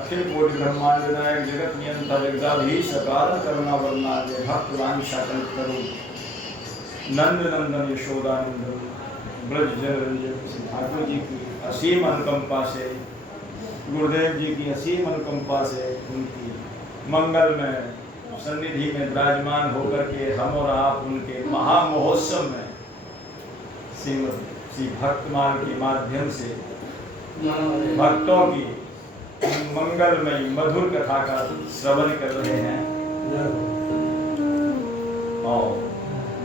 अखिल कोटि ब्रह्मांड विनायक जगत नियंता जगदाधीश अकाल करुणा वरनाय भक्तवान शाकल करो नंद नंदन यशोदानंदन ब्रज रंजन ठाकुर जी की असीम अनुकंपा से, गुरुदेव जी की असीम अनुकंपा से, उनकी मंगल में सन्निधि में विराजमान होकर के हम और आप उनके महामहोत्सव में श्री भक्तमाल के माध्यम से भक्तों की मंगलमयी मधुर कथा का श्रवण कर रहे हैं और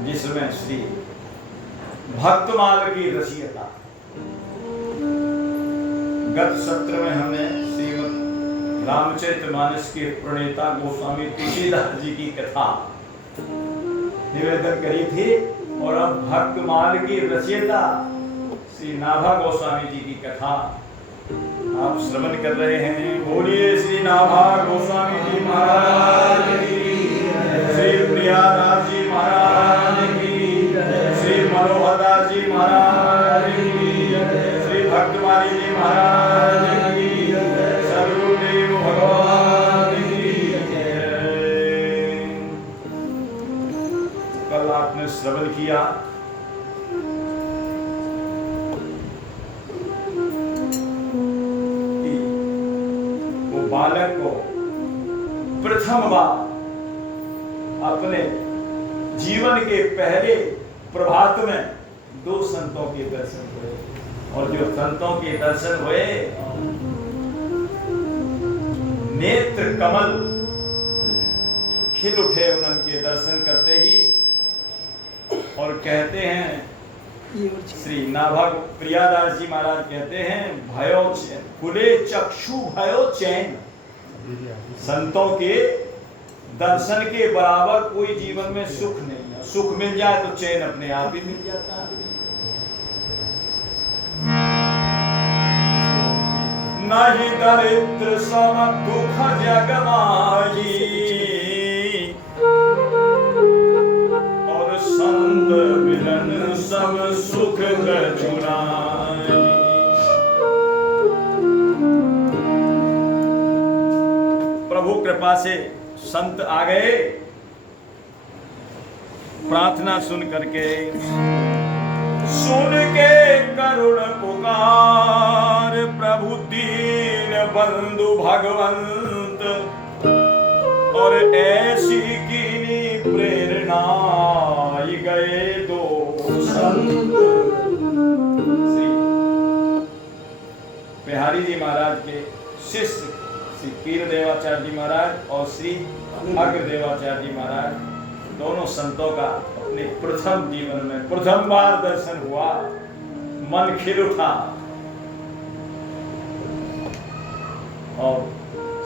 जिसमें श्री भक्तमाल की रसियता, गत सत्र में हमने श्रीमद् रामचरितमानस के प्रणेता गोस्वामी तुलसीदास जी की कथा निवेदन करी थी और अब भक्तमाल की रचयिता श्री नाभा गोस्वामी जी की कथा आप श्रवण कर रहे हैं। बोलिए श्री नाभा गोस्वामी जी महाराज की, श्री प्रियादास जी महाराज की, श्री मनोहरदास जी महाराज की, श्री भक्तमाली जी महाराज की, सद्गुरुदेव भगवान की। कल आपने श्रवण किया बालक को प्रथम बार अपने जीवन के पहले प्रभात में दो संतों के दर्शन हुए और जो संतों के दर्शन हुए नेत्र कमल खिल उठे उनके दर्शन करते ही और कहते हैं श्री नाभा प्रियादास जी महाराज कहते हैं भयो खुले चक्षु भयो चैन। संतों के दर्शन के बराबर कोई जीवन में सुख नहीं है। सुख मिल जाए तो चैन अपने आप ही मिल जाता है। नहीं दरिद्र सम दुख जग माही और संत मिलन सब सुख चुराई। प्रभु कृपा से संत आ गए, प्रार्थना सुन करके सुन के करुण पुकार प्रभु दीन बंधु भगवंत और ऐसी कीनी प्रेरणा गए दो संत। श्री बिहारी जी महाराज के शिष्य श्री पीर देवाचार्य जी महाराज और श्री अग्र देवाचार्य जी महाराज दोनों संतों का अपने प्रथम जीवन में प्रथम बार दर्शन हुआ। मन खिल उठा और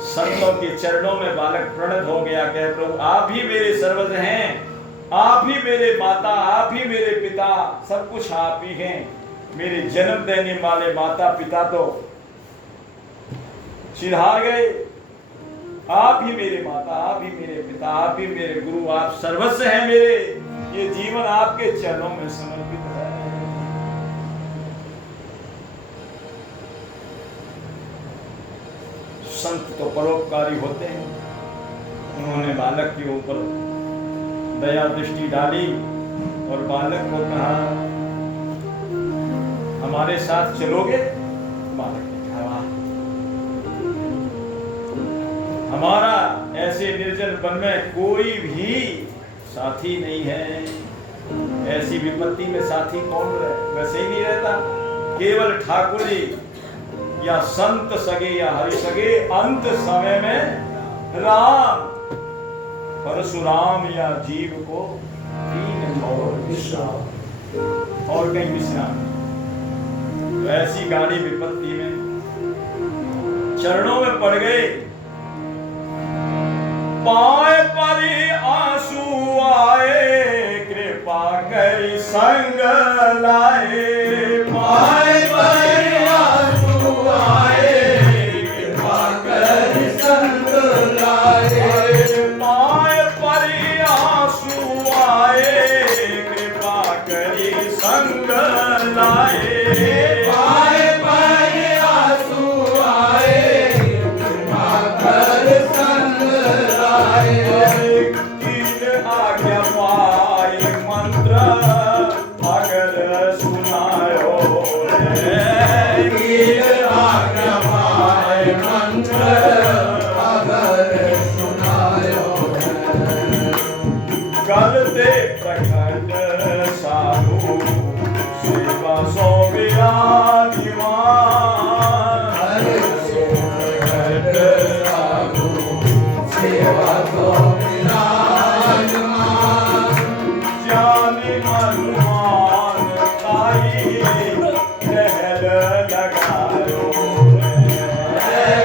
संतों के चरणों में बालक प्रणत हो गया। कहे प्रभु आप ही मेरे सर्वस्व हैं, आप ही मेरे माता, आप ही मेरे पिता, सब कुछ आप ही हैं। मेरे जन्म देने वाले माता पिता तो सिधार गए, आप ही मेरे माता, आप ही मेरे पिता, आप ही मेरे गुरु, आप सर्वस्व हैं मेरे। ये जीवन आपके चरणों में समर्पित है। संत तो परोपकारी होते हैं। उन्होंने बालक के ऊपर दया दृष्टि डाली और बालक को कहा हमारे साथ चलोगे? बालक ने कहा हमारा ऐसे निर्जन वन में कोई भी साथी नहीं है। ऐसी विपत्ति में साथी कौन रहे? वैसे ही नहीं रहता। केवल ठाकुर जी या संत सगे या हरि सगे, अंत समय में राम परशुराम या जीव को तीन और विश्राम और कहीं विश्राम। तो ऐसी गाड़ी विपत्ति में चरणों में पड़ गए। पाए परी आंसू आए, कृपा करी संग लाए। पाए परी आंसू आए, कृपा करी संग लाए। पाए परी आंसू आए, कृपा करी संग लाए। पाए परी आंसू आए, कृपा करी संग लाए। कीन आज्ञा पाई मंत्र अगर सुनायो रे। कीन आज्ञा पाई मंत्र अगर सुनायो रे। गलते प्रकट साधु सेवा सो विराजमान। गलते प्रकट साधु सेवा सो विराजमान। जाने अनुमान ताई टहल लगायो रे।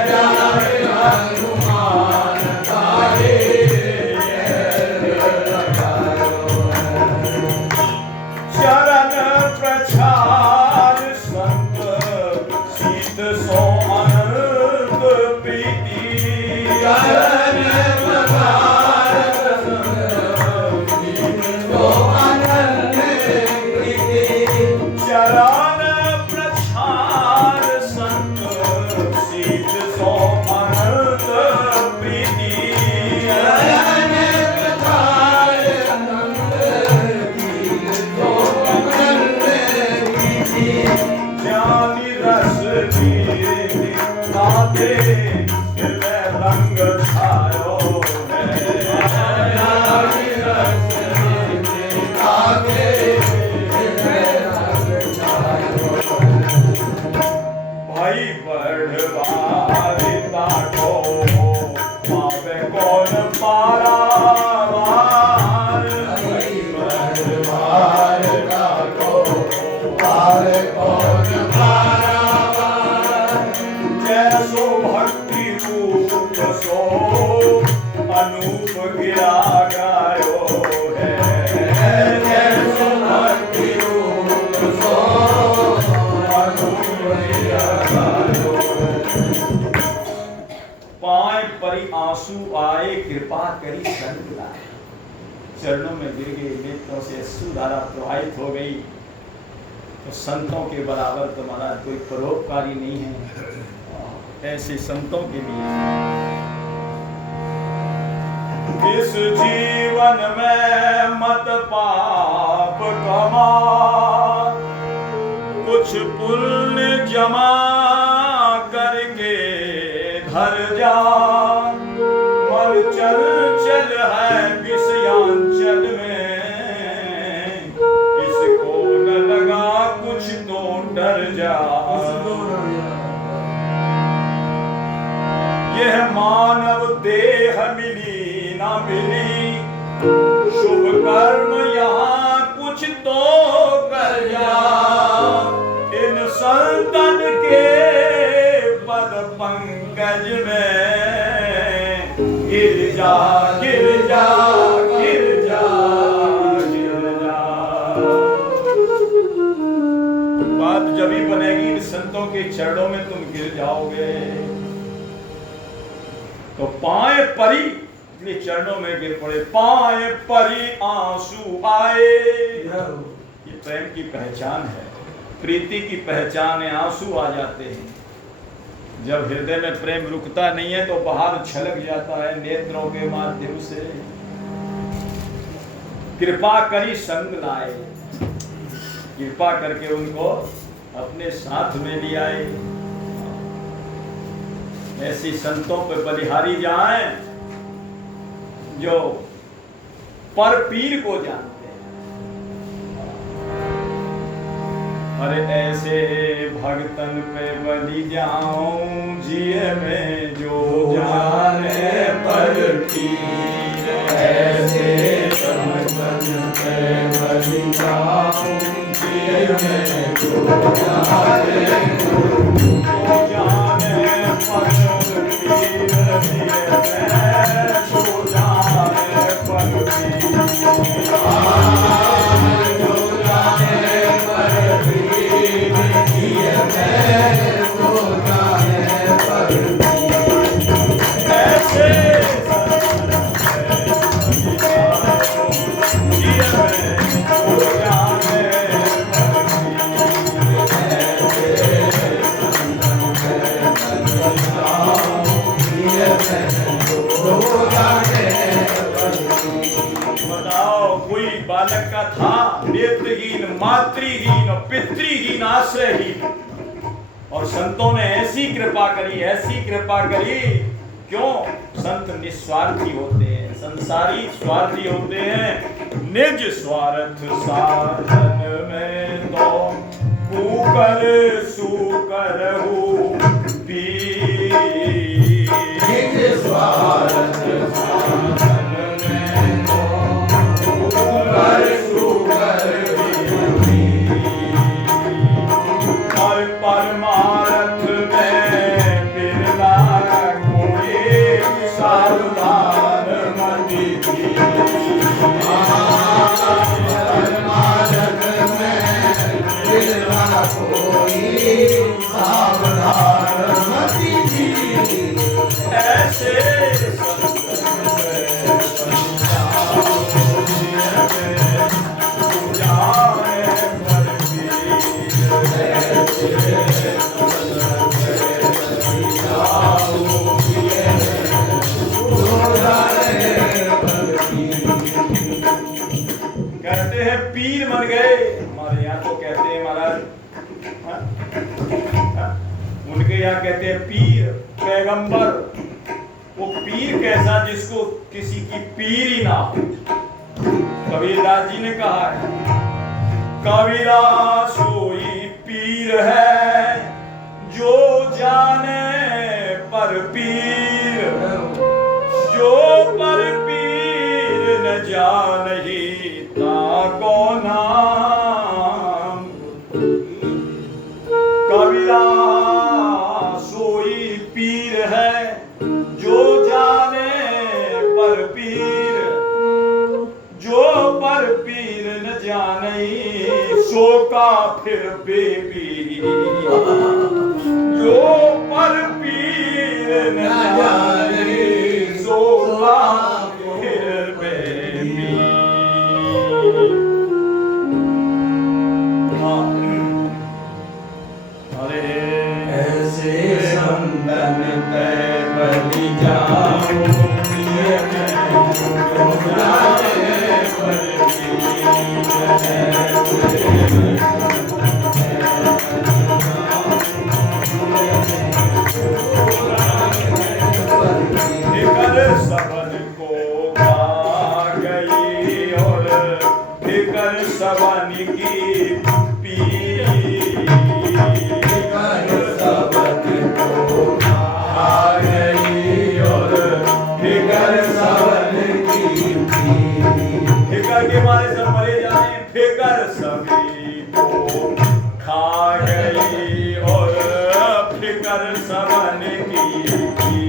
जाने अनुमान ताई टहल लगायो रे। चरण प्रचार संत शीत सो अनंत प्रीति। चरण प्रचार संत शीत सो अनंत प्रीति। चरण प्रचार संत शीत सो अनंत प्रीति। चरण प्रचार संत शीत सो अनंत प्रीति। ज्ञानी रस नीति नाते हृदय रंग छायो है। ज्ञानी रस नीति नाते हृदय रंग छायो है। भाई बढ़वारिता को पावे कौन पारावार। भाई बढ़वारिता को पावे कौन पारावार। जैसो भक्ति रूप सो अनूप गिरा गायो है। जैसो भक्ति रूप सो अनूप गिरा गायो है। पाए परी आंसू आए, कृपा करी संग लाए। चरणों में गिर गए, नेत्रों से अश्रुधारा प्रवाहित हो गई। तो संतों के बराबर तो महाराज कोई परोपकारी नहीं है। ऐसे संतों के लिए इस जीवन में मत पाप कमा, कुछ पुण्य जमा करके घर जा। मन चंचल है विषयांचल में, इसको न लगा कुछ तो डर जा। यह मानव देह मिली ना मिली, शुभ कर्म यहाँ कुछ तो कर जा। इन संतन के पद पंकज में गिर जा, गिर जा, गिर जा, गिर जा। बात जब ही बनेगी इन संतों के चरणों में तुम गिर जाओगे। तो पाए परी इसलिए चरणों में गिर पड़े। पाए परी आंसू आए, ये प्रेम की पहचान है, प्रीति की पहचान है। आंसू आ जाते हैं जब हृदय में प्रेम रुकता नहीं है, तो बाहर छलक जाता है नेत्रों के माध्यम से। कृपा करी संग लाए, कृपा करके उनको अपने साथ में ले आए। ऐसी संतों पे बलिहारी जाएं जो पर पीर को जानते हैं। अरे ऐसे भगतन पे बलि जाऊं, जिए में जो जाने पर पीर। ऐसे भगतन पे बलि जाऊं, जिए में जो जाने पर कथा नेत्रहीन, मातृहीन, पितृहीन, आश्रयहीन। और संतों ने ऐसी कृपा करी। क्यों? संत निस्वार्थी होते हैं, संसारी स्वार्थी होते हैं। निज स्वार्थ साधन में तो कुकर सुकर हूँ पी। निज स्वार्थ साधन में तो कुकर सुकर हूँ। और परमार्थ में बिरला कोई सावधान मति थी। परमार्थ में बिरला कोई सावधान मति थी। ऐसे कहते हैं पीर बन गए। हमारे यहाँ तो कहते हैं महाराज, उनके यहाँ कहते हैं पीर पैगंबर। वो पीर कैसा? जिसको किसी की पीर ही ना हो। कबीरदास जी ने कहा है, कबीरा सोई पीर है जो जाने पर पीर, जो पर पीर न जानही ताको नाम। कबीरा सोई पीर है जो जाने पर पीर, जो पर पीर न जानही सो का फिर बेपीर। जो पर पीर न जानही सो का फिर बेपीर। ऐसे संतन तय बलि जाओ सबन को खा गई और फिकर सबन की पी। सबन को खा गई और फिकर सबन की पी। फिकर के मारे सब मरे जाए, फिकर सभी को खा गई और फिकर सबन की पी।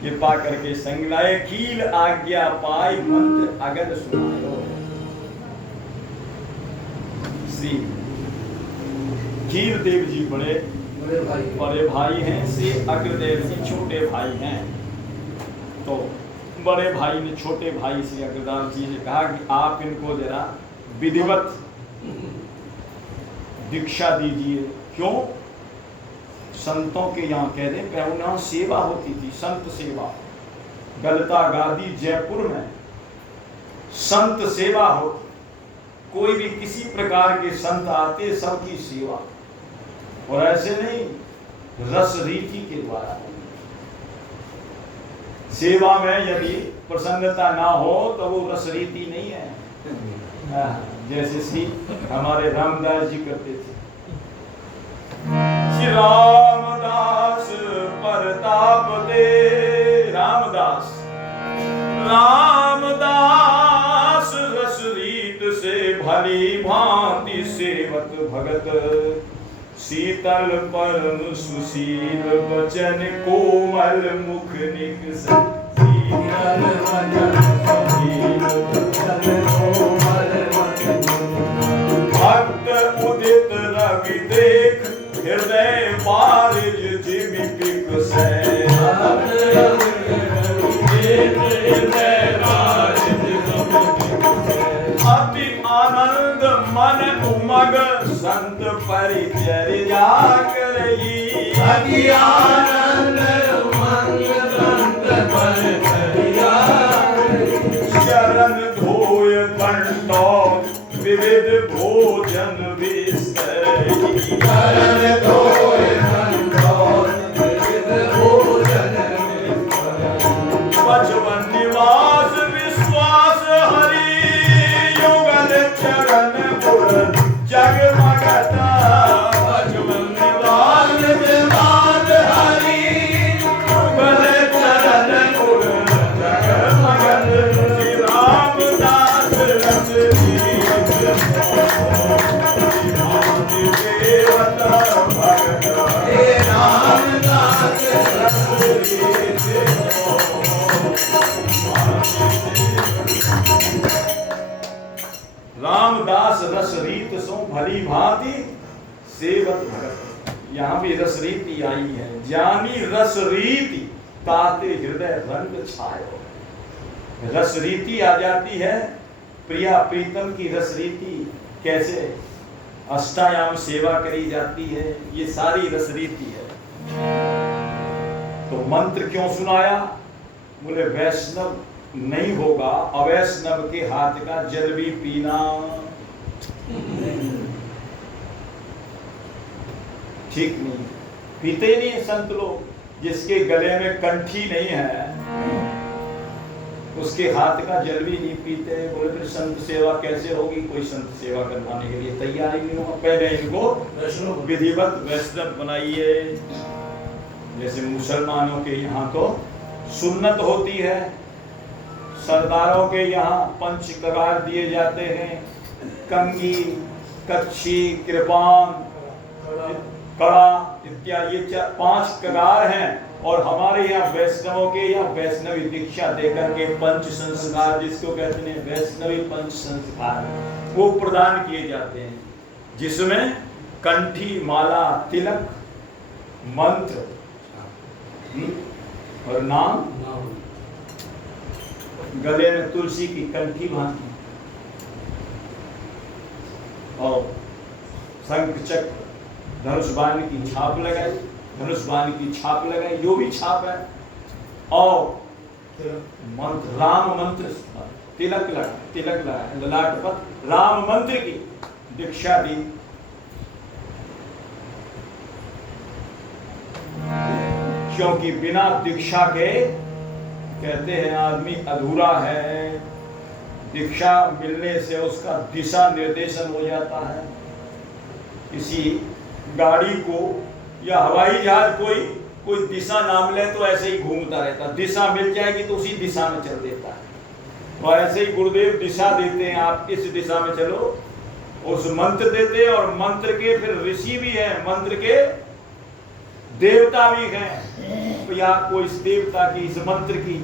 कृपा करके संग लाए, कील आज्ञा पाई मंत्र अगद सुनायो। श्री कील देव जी बड़े भाई हैं, श्री अग्रदेव जी छोटे भाई हैं। तो बड़े भाई ने छोटे भाई से अग्रदास जी ने कहा कि आप इनको जरा विधिवत दीक्षा दीजिए। क्यों? संतों के यहाँ कह दें पहले सेवा होती थी, संत सेवा। गलता गादी जयपुर में संत सेवा हो, कोई भी किसी प्रकार के संत आते सबकी सेवा, और ऐसे नहीं रस रीति के द्वारा। सेवा में यदि प्रसन्नता ना हो तो वो रस रीति नहीं है। जैसे श्री हमारे रामदास जी करते थे। श्री रामदास परताप दे, रामदास रामदास रस रीत से भली भांति सेवत भगत, शीतल परम सुशील वचन कोमल मुख निकसन, शीतल वचन सुशील वचन कोमल मुख, भक्त उदित रवि देख हृदय बारिज जिमि पिकसै, अति आनंद मन उमग संत परिचर्या करई, अति आनंद उमग संत परिचर्या करई, शरण धोय कंठो विविध भोजन विस्तरई, शरण धोय कंठो विविध भोजन विस्तरई, बचवन निवास विश्वास हरि, युगल चरण गुण जगमगता, बचवन निवास विश्वास हरि, युगल चरण गुण जगमगत, श्री रामदास रस रीत देवत भगत, हे रामदास रस रीत रामदास रस रीत सो भली भांति सेवत भगत। यहाँ भी रस रीति आई है। जानी रस रीति ताते हृदय रंग छायो। रस रीति आ जाती है, प्रिया प्रीतम की रस रीति कैसे अष्टायाम सेवा करी जाती है, ये सारी रस रीति है। तो मंत्र क्यों सुनाया? बोले वैष्णव नहीं होगा, अवैष्णव के हाथ का जल भी पीना ठीक नहीं। पीते नहीं संत लोग, जिसके गले में कंठी नहीं है उसके हाथ का जल भी नहीं पीते। बोले फिर संत सेवा कैसे होगी? कोई संत सेवा करवाने के लिए तैयार ही नहीं होगा। पहले इनको विधिवत वैष्णव बनाइए। जैसे मुसलमानों के यहाँ तो सुन्नत होती है, सरदारों के यहाँ पंच कगार दिए जाते हैं, कंगी, कच्छी, कृपान, कड़ा इत्यादि, ये 5 कगार हैं। और हमारे यहाँ वैष्णवों के यहाँ वैष्णवी दीक्षा देकर के पंच संस्कार, जिसको कहते हैं वैष्णवी पंच संस्कार, वो प्रदान किए जाते हैं, जिसमें कंठी, माला, तिलक, मंत्र और नाम, गले में तुलसी की कंठी बांधी और शंख चक्र, धनुष बाण की छाप लगाई, धनुष बाण की छाप लगाई, जो भी छाप है, और मंत्र, राम मंत्र, तिलक लगा ललाट पर राम मंत्र की दीक्षा दी। क्योंकि बिना दीक्षा के कहते हैं आदमी अधूरा है। दीक्षा मिलने से उसका दिशा निर्देशन हो जाता है। किसी गाड़ी को या हवाई जहाज कोई दिशा ना मिले तो ऐसे ही घूमता रहता, दिशा मिल जाएगी तो उसी दिशा में चल देता है। और ऐसे ही गुरुदेव दिशा देते हैं, आप इस दिशा में चलो, उस मंत्र देते हैं। और मंत्र के फिर ऋषि भी हैं, मंत्र के देवता भी हैं। तो या कोई इस देवता की, इस मंत्र की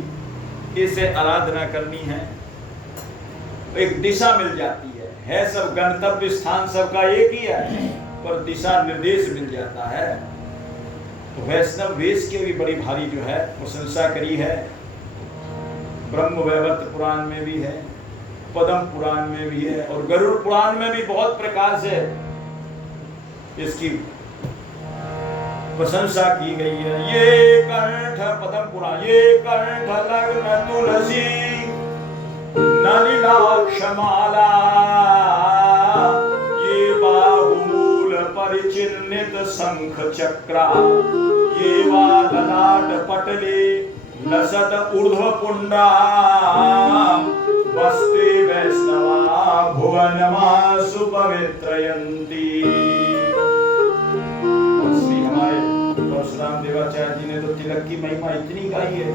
इसे आराधना करनी है, एक दिशा मिल जाती है सब गंतव्य स्थान सबका एक ही है, पर दिशा निर्देश मिल जाता है। तो वैष्णव वेश की भी बड़ी भारी जो है प्रशंसा करी है। ब्रह्म वैवर्त पुराण में भी है, पद्म पुराण में भी है, और गरुड़ पुराण में भी बहुत प्रकार से इसकी प्रशंसा की गई है। ये कंठ, पद्म पुराण, ये कंठ लग्न तुलसी नलिनाक्षमाला, ये बाहुमूल परिचिन्नित शंख चक्रा, ये वा ललाट पटले लसत ऊर्ध्व पुंडा वस्ते वैष्णवा भुवनमासु पवित्रयन्ति। और श्री हमारे परशुराम देवाचार्य जी ने तो तिलक की महिमा इतनी गाई है।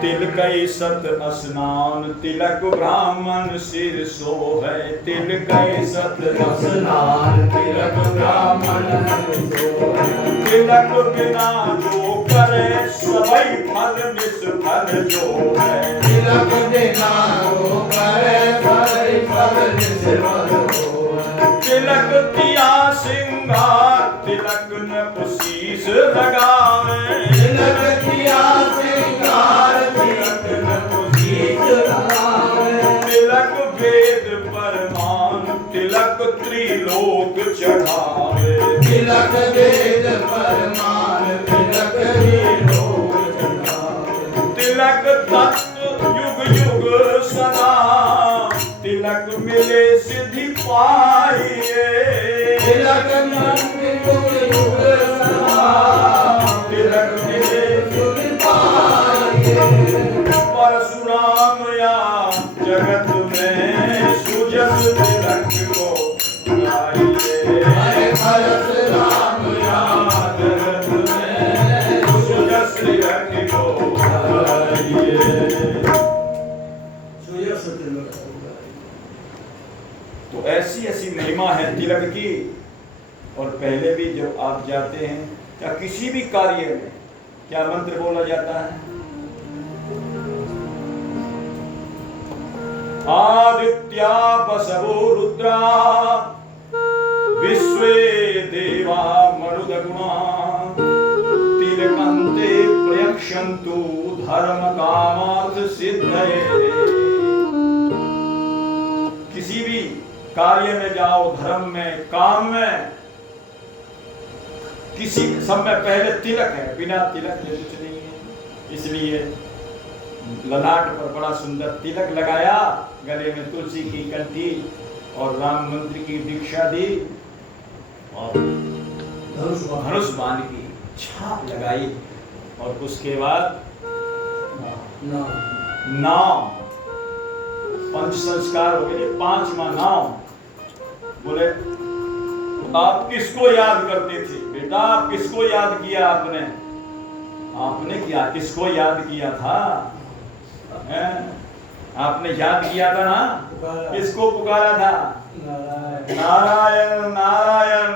तिलकई सत स्नान तिलक ब्राह्मण सिर सोहै। तिलकई सत स्नान तिलक ब्राह्मण तिलक बिना जो करे सबई फल निष्फल जो है। तिलक बिना जो करे सबई फल निष्फल जो है। तिलक किया सिंगार तिलक न शीश लगावे। तिलक किया सिंगार तिलक न शीश लगावे। तिलक वेद परमान तिलक त्रिलोक चढ़ावे। तिलक वेद परमान तिलक त्रिलोक चढ़ावे। तिलक तत्व युग युग सदा तिलक मिले सिद्धि पाइए। तिलक युग युग सदा तिलक मिले सिद्धि पाइए। परशुराम या जगत में सुजस तिलक को गाइए। हरे परशुराम या जगत में सुजस तिलक को गाइए। तो ऐसी ऐसी महिमा है तिलक की। और पहले भी जब आप जाते हैं या किसी भी कार्य में क्या मंत्र बोला जाता है? आदित्या बसवो रुद्रा विश्वे देवा मरुदगुणा तिलकन्ते प्रयक्षन्तु धर्म कामार्थ सिद्धये। किसी भी कार्य में जाओ, धर्म में, काम में, किसी सब में पहले तिलक है। बिना तिलक के कुछ नहीं है। इसलिए ललाट पर बड़ा सुंदर तिलक लगाया, गले में तुलसी की कंठी और राम मंत्र की दीक्षा दी और धनुष बाण की छाप लगाई। और उसके बाद नाम पंच संस्कार हो गए। पांचवा नाम बोले आप किसको याद करते थे बेटा? आप किसको याद किया आपने? आपने क्या किसको याद किया था? आपने याद किया था ना? किसको पुकारा था? नारायण नारायण,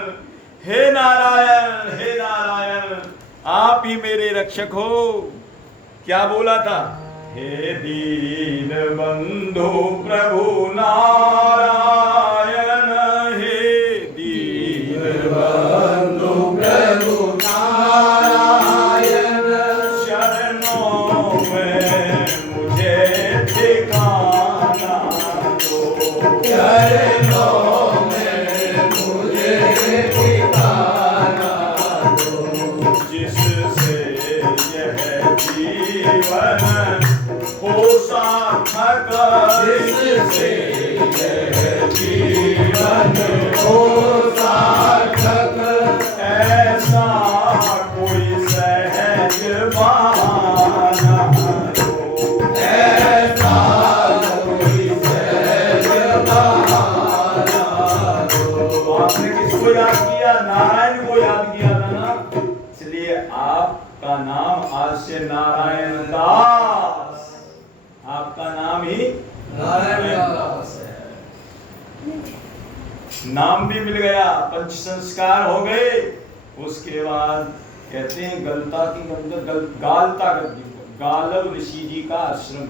हे नारायण हे नारायण, आप ही मेरे रक्षक हो। क्या बोला था? हे दीन बंधु प्रभु नारायण, हे दीन बंधु प्रभु नारायण, शरणों में मुझे ठिकाना दो। शरणों में मुझे ठिकाना दो। जिससे यह जीवन हो सार्थक, जिससे यह जीवन हो सार्थक, ऐसा कोई सहज बहाना दो। ऐसा कोई सहज बहाना दो। आपने किसको याद किया? नारायण को याद किया था ना? इसलिए आपका नाम आज से नारायण दास। आपका नाम ही नारायण दास है। नाम भी मिल गया, पंच संस्कार हो गए। उसके बाद कहते हैं गलता की गालता कर दी। गालव ऋषि जी का आश्रम,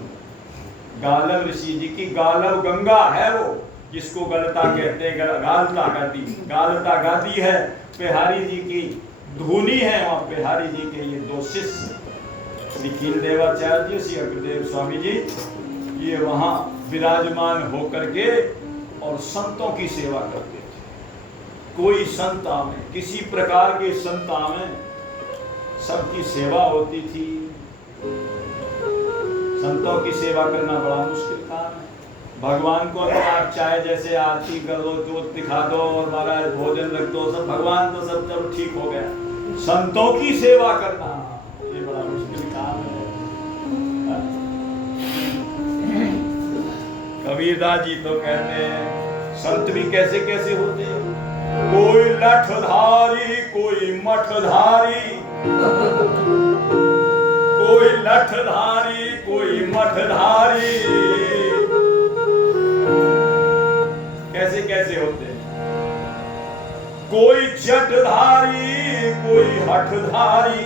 गालव ऋषि जी की गालव गंगा है वो, जिसको गलता कहते हैं। गालता गादी, गालता गादी है। बिहारी जी की धुनी है वहाँ। बिहारी जी के ये दो शिष्य श्री कील देवाचार्य जी, श्री अग्रदेव स्वामी जी, ये वहाँ विराजमान होकर के और संतों की सेवा करते थे। कोई संत आवे, किसी प्रकार के संत आवे, सबकी सेवा होती थी। संतों की सेवा करना बड़ा मुश्किल काम है। भगवान को तो आप चाहे जैसे आरती कर दो, जोत दिखा दो और महाराज भोजन रख दो, सब भगवान तो सब ठीक हो गया। संतों की सेवा करना ये बड़ा मुश्किल काम है। कबीरदास जी तो कहते हैं संत भी कैसे कैसे होते हैं, कोई लठधारी कोई मठधारी, कोई लठधारी कोई मठधारी, कैसे कैसे होते हैं, कोई जटधारी कोई हठधारी,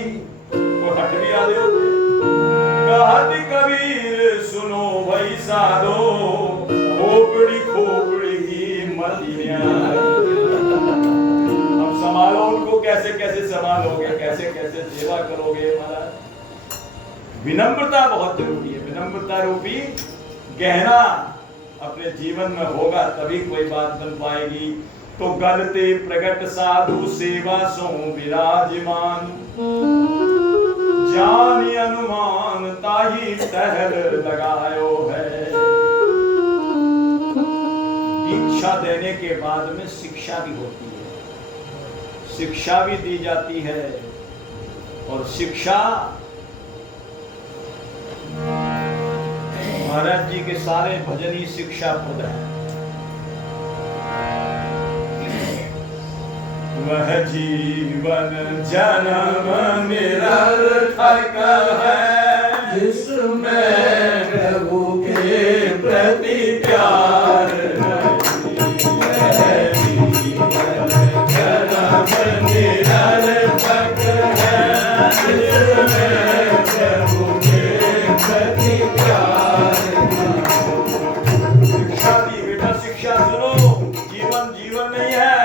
कोई हठ भी आदे होते। कहत कबीर सुनो भाई साधो, खोपड़ी खोपड़ी की मति न्यारी। अब संभालो उनको, कैसे कैसे संभालोगे, कैसे कैसे सेवा करोगे महाराज। विनम्रता बहुत जरूरी है, विनम्रता रूपी गहना अपने जीवन में होगा तभी कोई बात बन पाएगी। तो गलते प्रगट साधु सेवा सो विराजमान, जानी अनुमान ताही टहल लगायो है। दीक्षा देने के बाद में शिक्षा भी होती है, शिक्षा भी दी जाती है, और शिक्षा महाराज जी के सारे भजन ही शिक्षा पद है। वह जीवन जन्म निरर्थक है, जिसमें प्रभु के प्रति प्यार नहीं। वह जीवन जन्म निरर्थक है, जिसमें प्रभु के प्रति प्यार नहीं। शिक्षा दी बेटा, शिक्षा सुनो। जीवन जीवन नहीं है,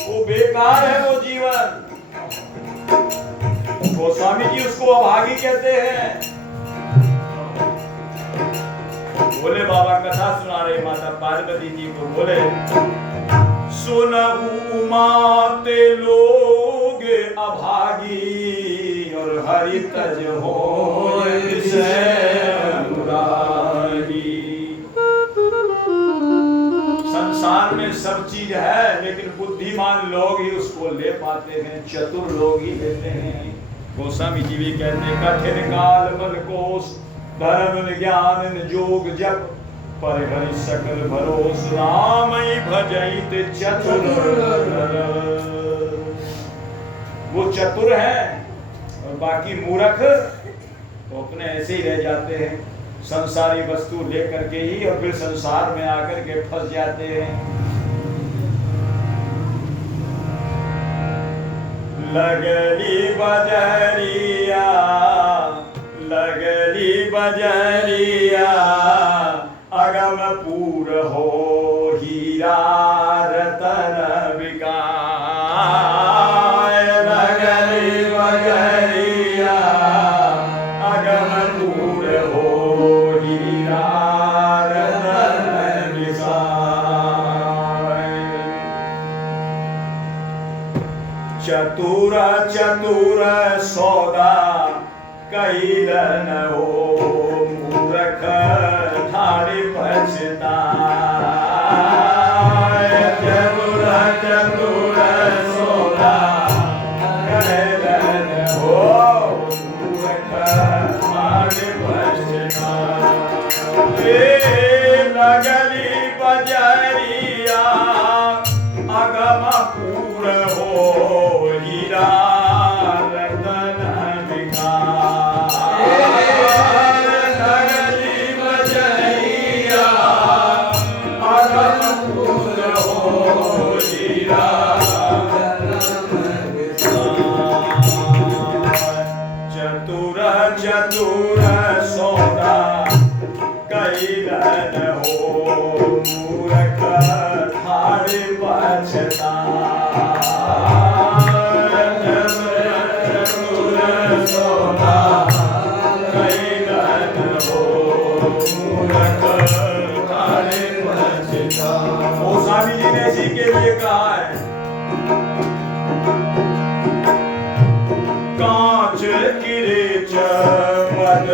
वो बेकार है वो जीवन। गोस्वामी जी उसको अभागी कहते हैं। बोले बाबा कथा सुना रहे माता पार्वती जी को, बोले सुनहु माते लोग अभागी, और हरि तज हो से अनुरागी। संसार में सब चीज है, लेकिन बुद्धिमान लोग ही उसको ले पाते हैं, चतुर लोग ही लेते हैं। गोस्वामी जी भी कहते हैं कठिन काल मन कोश, धर्म ज्ञान जोग जप, पर हरि सकल भरोस, राम ही भजइत चतुर। वो चतुर है और बाकी मूर्ख तो अपने ऐसे ही रह जाते हैं, संसारी वस्तु लेकर के ही, और फिर संसार में आकर के फंस जाते हैं। लगली बजरिया लगली बजरिया, अगम पूर हो हीरा रतन विकाय। लगली बजरिया अगम पूर हो हीरा रतन विकाय। चतुर चतुर सौदा कैलन हो, मूर्ख ठाड़े पछताए। चतुर चतुर सौदा कैलन हो, मूर्ख ठाड़े पछताए। लगली बजरिया अगम पूर हो हीरा रतन विकाय। लगली बजरिया अगम पूर हो हीरा रतन विकाय। चतुर चतुर सौदा कैलन हो, मूर्ख ठाड़े पछताए। चतुर सौदा कैलन हो, मूर्ख ठाड़े पछताए। गोस्वामी जी ने इसी के लिए कहा है, कांच गिरे चमन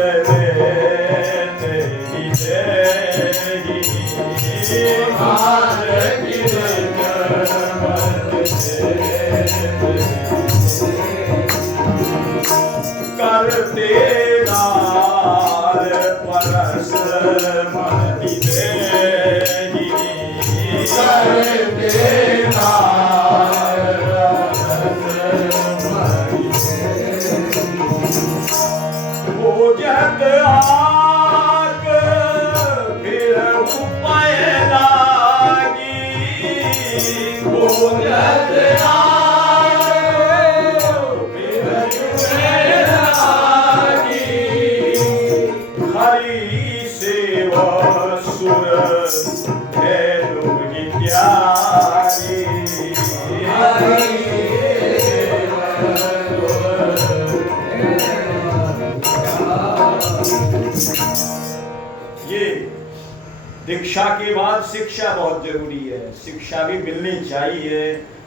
दीक्षा के बाद शिक्षा बहुत जरूरी है, शिक्षा भी मिलनी चाहिए।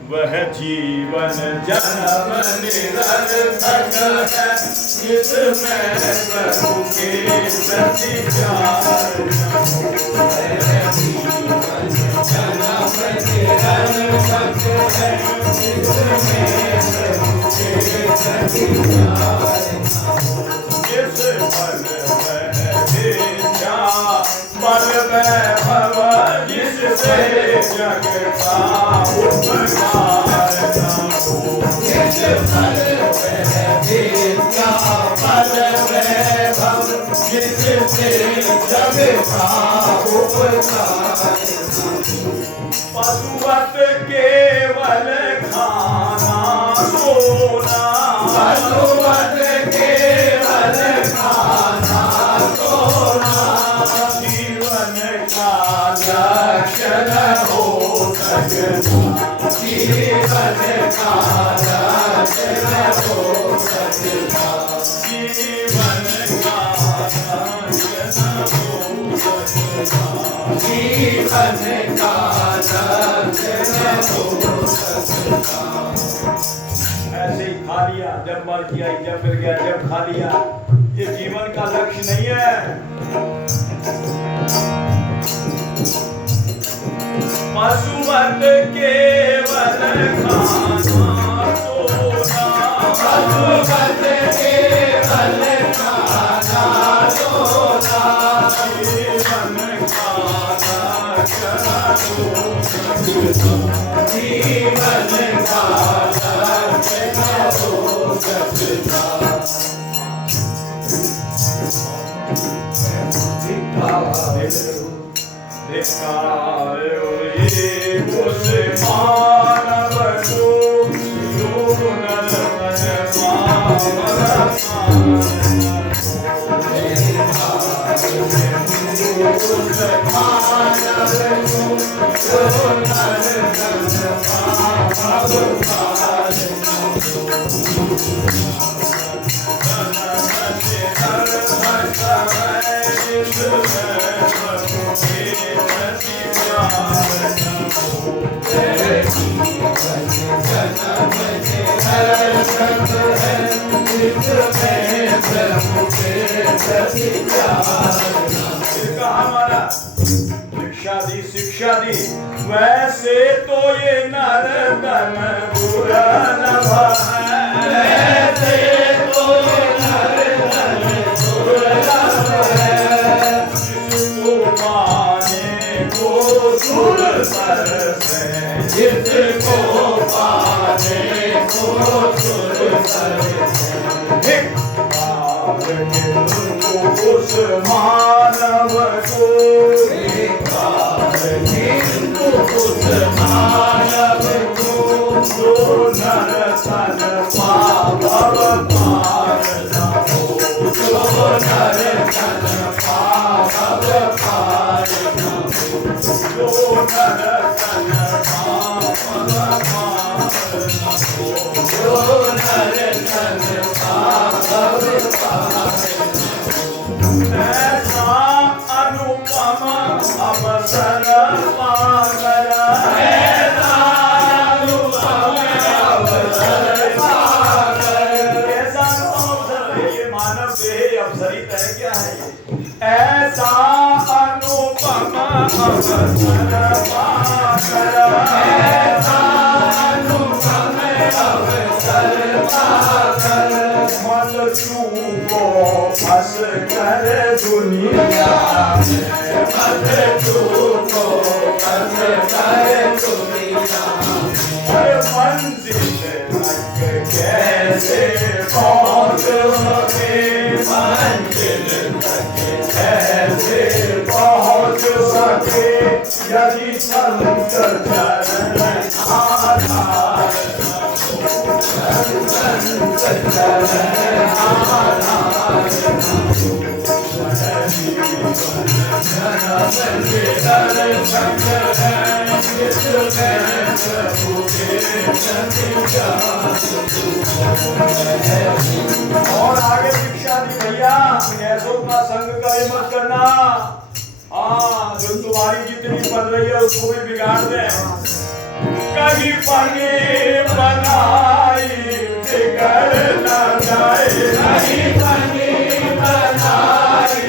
वह जीवन जन्म निरर्थक है जिसमें प्रभु के प्रति प्यार। वह जीवन जन्म निरर्थक है जिसमें प्रभु के प्रति प्यार। जिस पल बल वैभव जिससे जग का उपकार न हो। जिस पल विद्या बल वैभव जिससे जग का उपकार। पशुवत केवल खाना सोना, पशुवत केवल खाना सोना जीवन का लक्षण हो सकता। जीवन का लक्षण हो सकता। जीवन का लक्षण हो सकता। जीवन का लक्षण हो सकता। ऐसे ही खा लिया, जब मर गया, जब मिल गया, जब खा लिया, ये जीवन का लक्ष्य नहीं है। पशुवत केवल खाना सोना, पशुवत केवल खाना सोना जीवन का लक्षण हो सकता। जीवन का लक्षण हो सकता। उस मानव को नर मन शिक्षा दी। वैसे तो ये नरदन दुर्लभ है, वैसे तो ये नरदन दुर्लभ है। जिसको पाने को दुर्लभ है, जिसको पाने को दुर्लभ है। उस मानव को उस मानव को जो नर तन पावक पार न हो। जो नर तन पावक पार न हो। जो नर तन पावक पार न हो। जो नर तन पावक पार न हो। ऐसा अनुपम अवसर पाकर, ऐसा अनुपम अवसर पाकर। ऐसा अवसर है ये मानव देह अवसरी तय क्या है? ऐसा अनुपम अवसर पाकर, ऐसा अनुपम अवसर पाकर। मन चूको फंस कर दुनिया में, मन चूको फंस कर दुनिया पहुंच सके, मंजिल तक कैसे पहुंच सके, यदि संत चरण आधार संत चरण आधार और आगे शिक्षा दी भैया, ऐसों का संग कभी मत करना। हाँ, जो तुम्हारी जितनी पढ़ रही है उसको भी बिगाड़ दे। कहीं पनी बनाई बिगड़ न जाए, कहीं पनी बनाई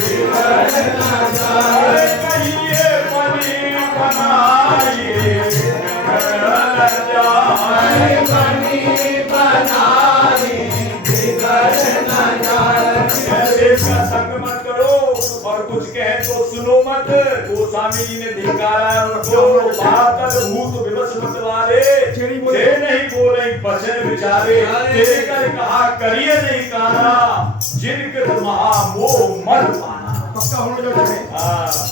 बिगड़ न जाए, कहीं ये पनी बनाई बिगड़ न जाए, पनी बनाई बिगड़ न जाए। ऐसे का संग मत करो, और कुछ कहे तो सुनो मत। गोस्वामी जी ने धिकारा उनको, बातल भूत विवश मतवारे, जे नहीं बोले बचन विचारे, देकर कहा करिए नहीं काना, जिनके महामोह मत पाना। पक्का होना जो है,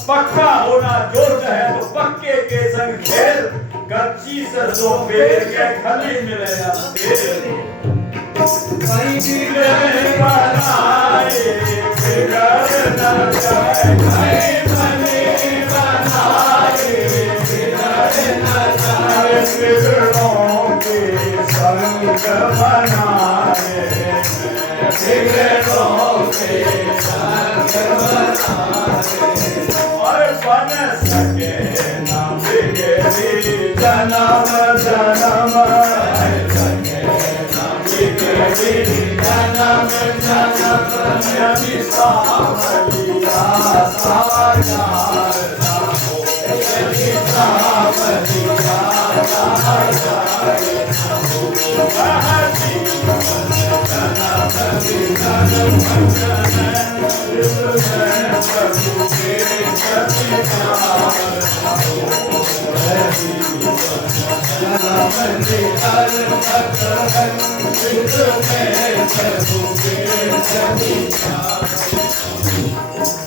पक्का होना जो है, तो पक्के के संग खेल, कच्ची सरसों पेड़ के खली मिलेगा तेल। कहीं बनाए बिगड़ न जाए, कहीं बने बनाए बिगड़ न जाए, बिगड़ों के संग बनाए, बिगड़ों के संग बनाए, और बन सके न बिगड़ी जन्म जन्म, जन्म जन्म यदि सावलिया साकार ना हो, यदि सावलिया साकार ना हो, वह जीवन जन्म जन्म जिसमें प्रभु के सत्कार ना हो, वह जीवन जन्म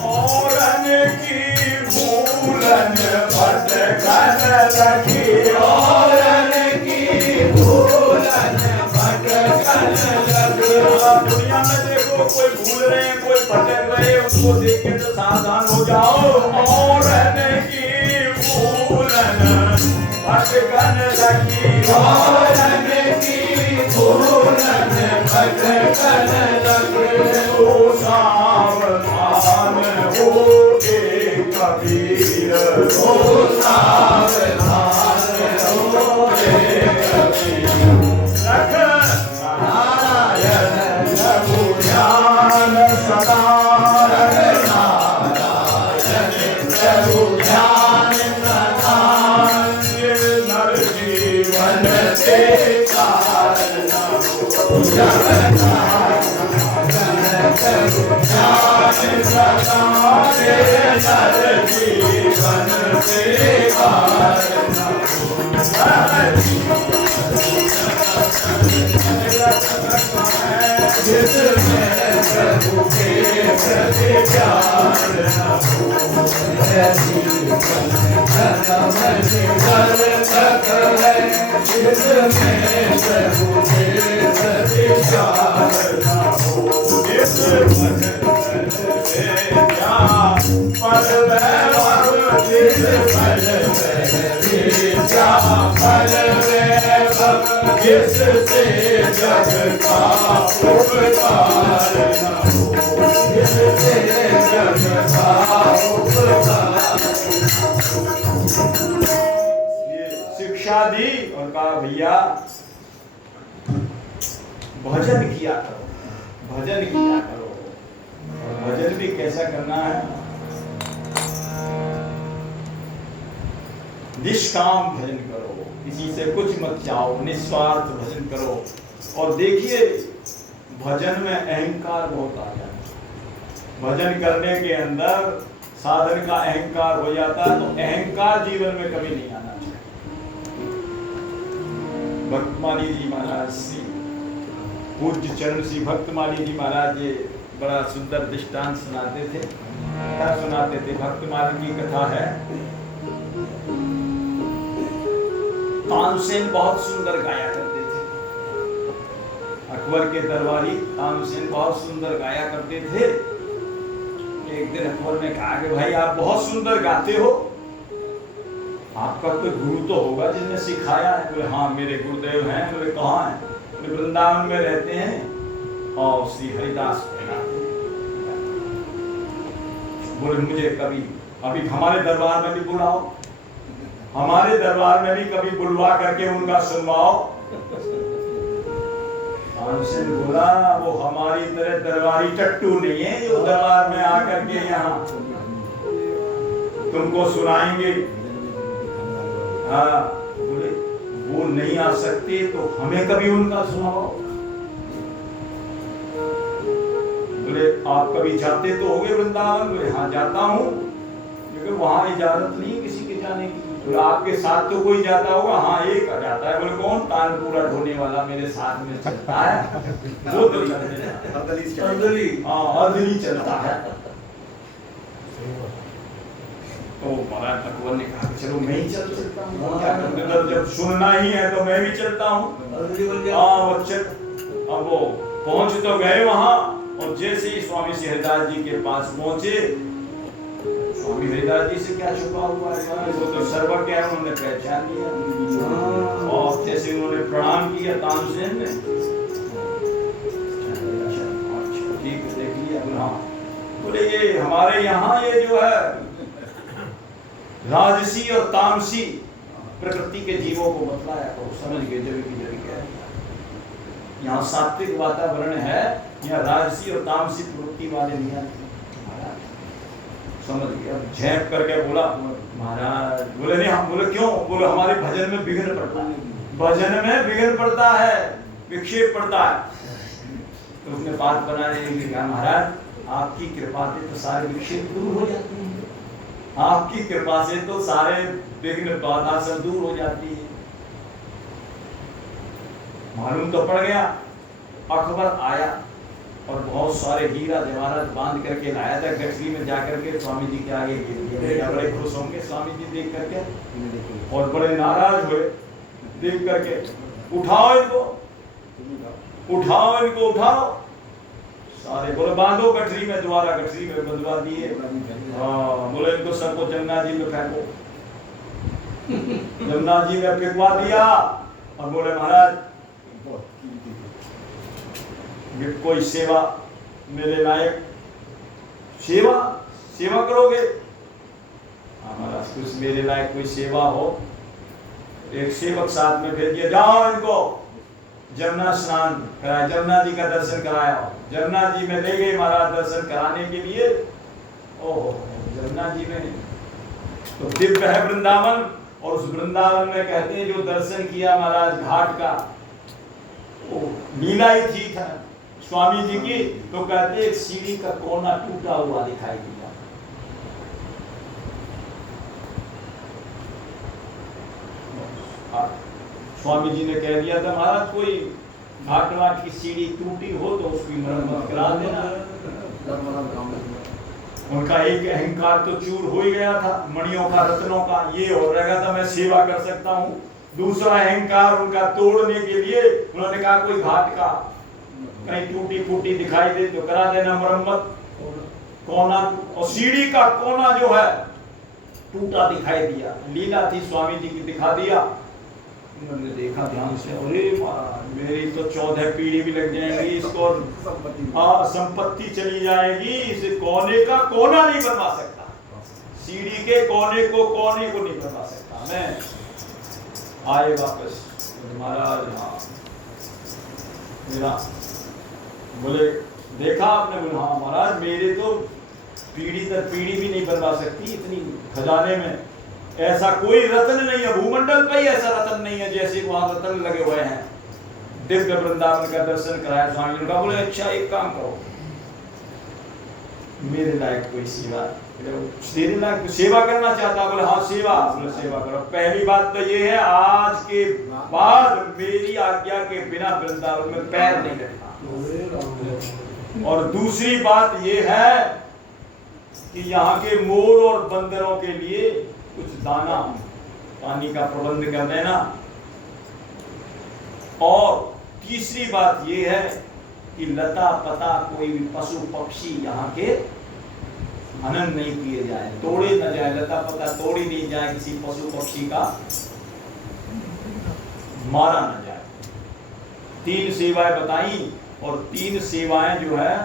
औरन की भूलन भटकन लगी, औरन की भूलन भटकन लगी। दुनिया में देखो कोई भूल रहे हैं, कोई भटक रहे हैं, उसको देख के तो सावधान हो जाओ। औरन की भूलन भटकन लगी, औरन की भूलन भटकन लगी, तो सावधान हो के कबीर, तो सावधान हो के कबीर, रख नारायण प्रभु ध्यान सदा, रख नारायण प्रभु ध्यान सदा, नर जीवन से कारण हो जगन्नाथ ध्यान सदा, नर जीवन से कारण हो, जिसमें प्रभु के प्रति प्यार न हो, जन्म जीवन तक है, जिसमें प्रभु के प्रति प्यार न हो, जिस भजन से प्यार पल वैभव, जिस पल में पल वैभव, जिससे जग का उपकार न हो, जिससे जग का उपकार। शिक्षा दी और कहा भैया भजन किया करो, भजन किया करो। और भजन भी कैसा करना है, निष्काम भजन करो, किसी से कुछ मत चाहो, निस्वार्थ भजन करो। और देखिए भजन में अहंकार बहुत आ जाता है, भजन करने के अंदर साधन का अहंकार हो जाता है, तो अहंकार जीवन में कभी नहीं आना चाहिए। भक्तमानी जी महाराज पूज्य चरण श्री भक्तमाली जी महाराज ये बड़ा सुंदर दृष्टांत सुनाते थे। क्या सुनाते थे? भक्तमाली की कथा है। तानसेन बहुत सुंदर गाया करते थे। अकबर के दरबारी तानसेन बहुत सुंदर गाया करते थे। एक दिन अकबर ने कहा कि भाई आप बहुत सुंदर गाते हो, आपका कोई गुरु तो होगा जिसने सिखाया है? बोले हाँ मेरे गुरुदेव हैं। बोले कहाँ हैं? बोले वृंदावन में रहते हैं और श्री हरिदास पहनाते। बोले मुझे कभी अभी हमारे दरबार में भी बुलाओ, हमारे दरबार में भी कभी बुलवा करके उनका सुनवाओ। तानसेन बोला वो हमारी तरह दरबारी टट्टू नहीं है जो दरबार में आकर के यहाँ तुमको सुनाएंगे। हाँ बोले वो नहीं आ सकते तो हमें कभी उनका सुनाओ। बोले आप कभी जाते तो होगे वृंदावन? बोले हाँ जाता हूँ, क्योंकि वहां इजाजत नहीं है किसी के जाने की। बोले आपके साथ तो कोई जाता होगा? हाँ एक जाता है। बोले कौन? तानपुरा ढोने वाला मेरे साथ में चलता है, वो तो अर्दली चलता है। तो महाराज अकबर ने कहा चलो मैं ही चल सकता हूँ, क्या करूं? जब सुनना ही है तो मैं भी चलता हूँ। अब वो पहुंच तो गए वहां, और जैसे ही स्वामी श्री हरिदास जी के पास पहुंचे, स्वामी हरिदास जी से क्या छुपा हुआ है, वो तो सर्वज्ञ है, उन्होंने पहचान लिया। और जैसे उन्होंने प्रणाम किया तानसेन ने, ठीक देख लिया। बोले ये हमारे यहाँ ये जो है राजसी और तामसी प्रकृति के जीवों को बतलाया, तो समझ गए जब की जब क्या है। यहाँ सात्विक वातावरण है, यहाँ राजसी और तामसी प्रवृत्ति वाले नहीं आते। समझ गया। झेप करके बोला महाराज। बोले नहीं हम। बोले क्यों? बोले हमारे भजन में विघ्न पड़ता है, भजन में विघ्न पड़ता है, विक्षेप पड़ता है। तो उसने बात बनाने के लिए कहा महाराज आपकी कृपा से तो सारे विक्षेप दूर हो जाते हैं, आपकी कृपा से तो सारे विघ्न बाधा सब दूर हो जाती है। मालूम तो पड़ गया। अकबर आया और बहुत सारे हीरा जवाहरात बांध करके लाया था, गठरी में जाकर के स्वामी जी के आगे गिर दिया। बड़े खुश होंगे स्वामी जी देख करके, और बड़े नाराज हुए देख करके। उठाओ इनको, उठाओ इनको, उठाओ। सारे बोले बांधो गठरी में, दोबारा गठरी में बंधवा दिए। बोले इनको सबको जमुना जी में फेंको। जमुना जी में फेंकवा दिया और बोले महाराज कोई सेवा मेरे लायक, सेवा सेवा करोगे? महाराज कुछ मेरे लायक कोई सेवा हो। एक सेवक साथ में भेज दिया, जाओ इनको जमुना स्नान कराया, जमुना जी का दर्शन कराया। जमुना जी में ले गए महाराज दर्शन कराने के लिए। ओह जमुना जी में तो दिव्य है वृंदावन, और उस वृंदावन में कहते हैं जो दर्शन किया महाराज घाट का, वो लीला ही थी था स्वामी जी की। तो कहते एक सीढ़ी का कोना टूटा हुआ दिखाई दिया। स्वामी जी ने कह दिया था महाराज कोई घाट वाट की सीढ़ी टूटी हो तो उसकी मरम्मत करा देना। उनका एक अहंकार तो चूर हो ही गया था, मणियों का रत्नों का ये हो रहेगा था मैं सेवा कर सकता हूँ। दूसरा अहंकार उनका तोड़ने के लिए उन्होंने कहा कोई घाट का कहीं टूटी फूटी दिखाई दे तो करा देना मरम्मत। कोना और सीढ़ी का कोना जो है टूटा दिखाई दिया, लीला थी स्वामी जी की, दिखा दिया। उन्होंने देखा ध्यान से, अरे मेरी तो 14 पीढ़ी भी लग जाएंगी इसको, संपत्ति चली जाएगी, इसे कोने का कोना नहीं बनवा सकता, सीढ़ी के कोने को नहीं बनवा सकता मैं। आए वापस महाराज, हाँ मेरा बोले देखा आपने? बोले हाँ महाराज मेरे तो पीढ़ी दर पीढ़ी भी नहीं बनवा सकती, इतनी खजाने में ऐसा कोई रत्न नहीं है, भूमंडल पे ही ऐसा रत्न नहीं है जैसे वहां रत्न लगे हुए हैं। दिव्य वृंदावन का दर्शन कराया स्वामी जी का। बोले अच्छा एक काम करो, मेरे लायक कोई सेवा सेवा करना चाहता, बोले हाँ सेवा, बोले सेवा करो। पहली बात तो ये है, आज के बाद मेरी आज्ञा के बिना वृंदावन में पैर नहीं रखना। और दूसरी बात ये है कि यहाँ के मोर और बंदरों के लिए कुछ दाना पानी का प्रबंध कर देना। और तीसरी बात ये है कि लता पता कोई भी पशु पक्षी यहाँ के हनन नहीं किए जाए, तोड़े न जाए, लता पता तोड़ी नहीं जाए, किसी पशु पक्षी का मारा न जाए। 3 सेवाएं बताई, और 3 सेवाएं जो है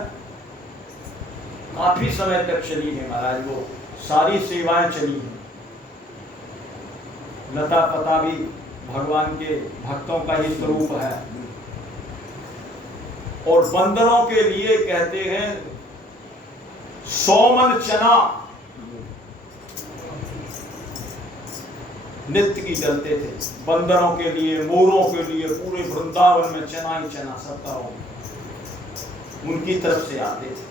काफी समय तक चली है महाराज, वो सारी सेवाएं चली हैं। लता पता भी भगवान के भक्तों का ही स्वरूप है। और बंदरों के लिए कहते हैं 100 मन चना नित्य की डलते थे, बंदरों के लिए, मोरों के लिए, पूरे वृंदावन में चना ही चना सबका उनकी तरफ से आते थे।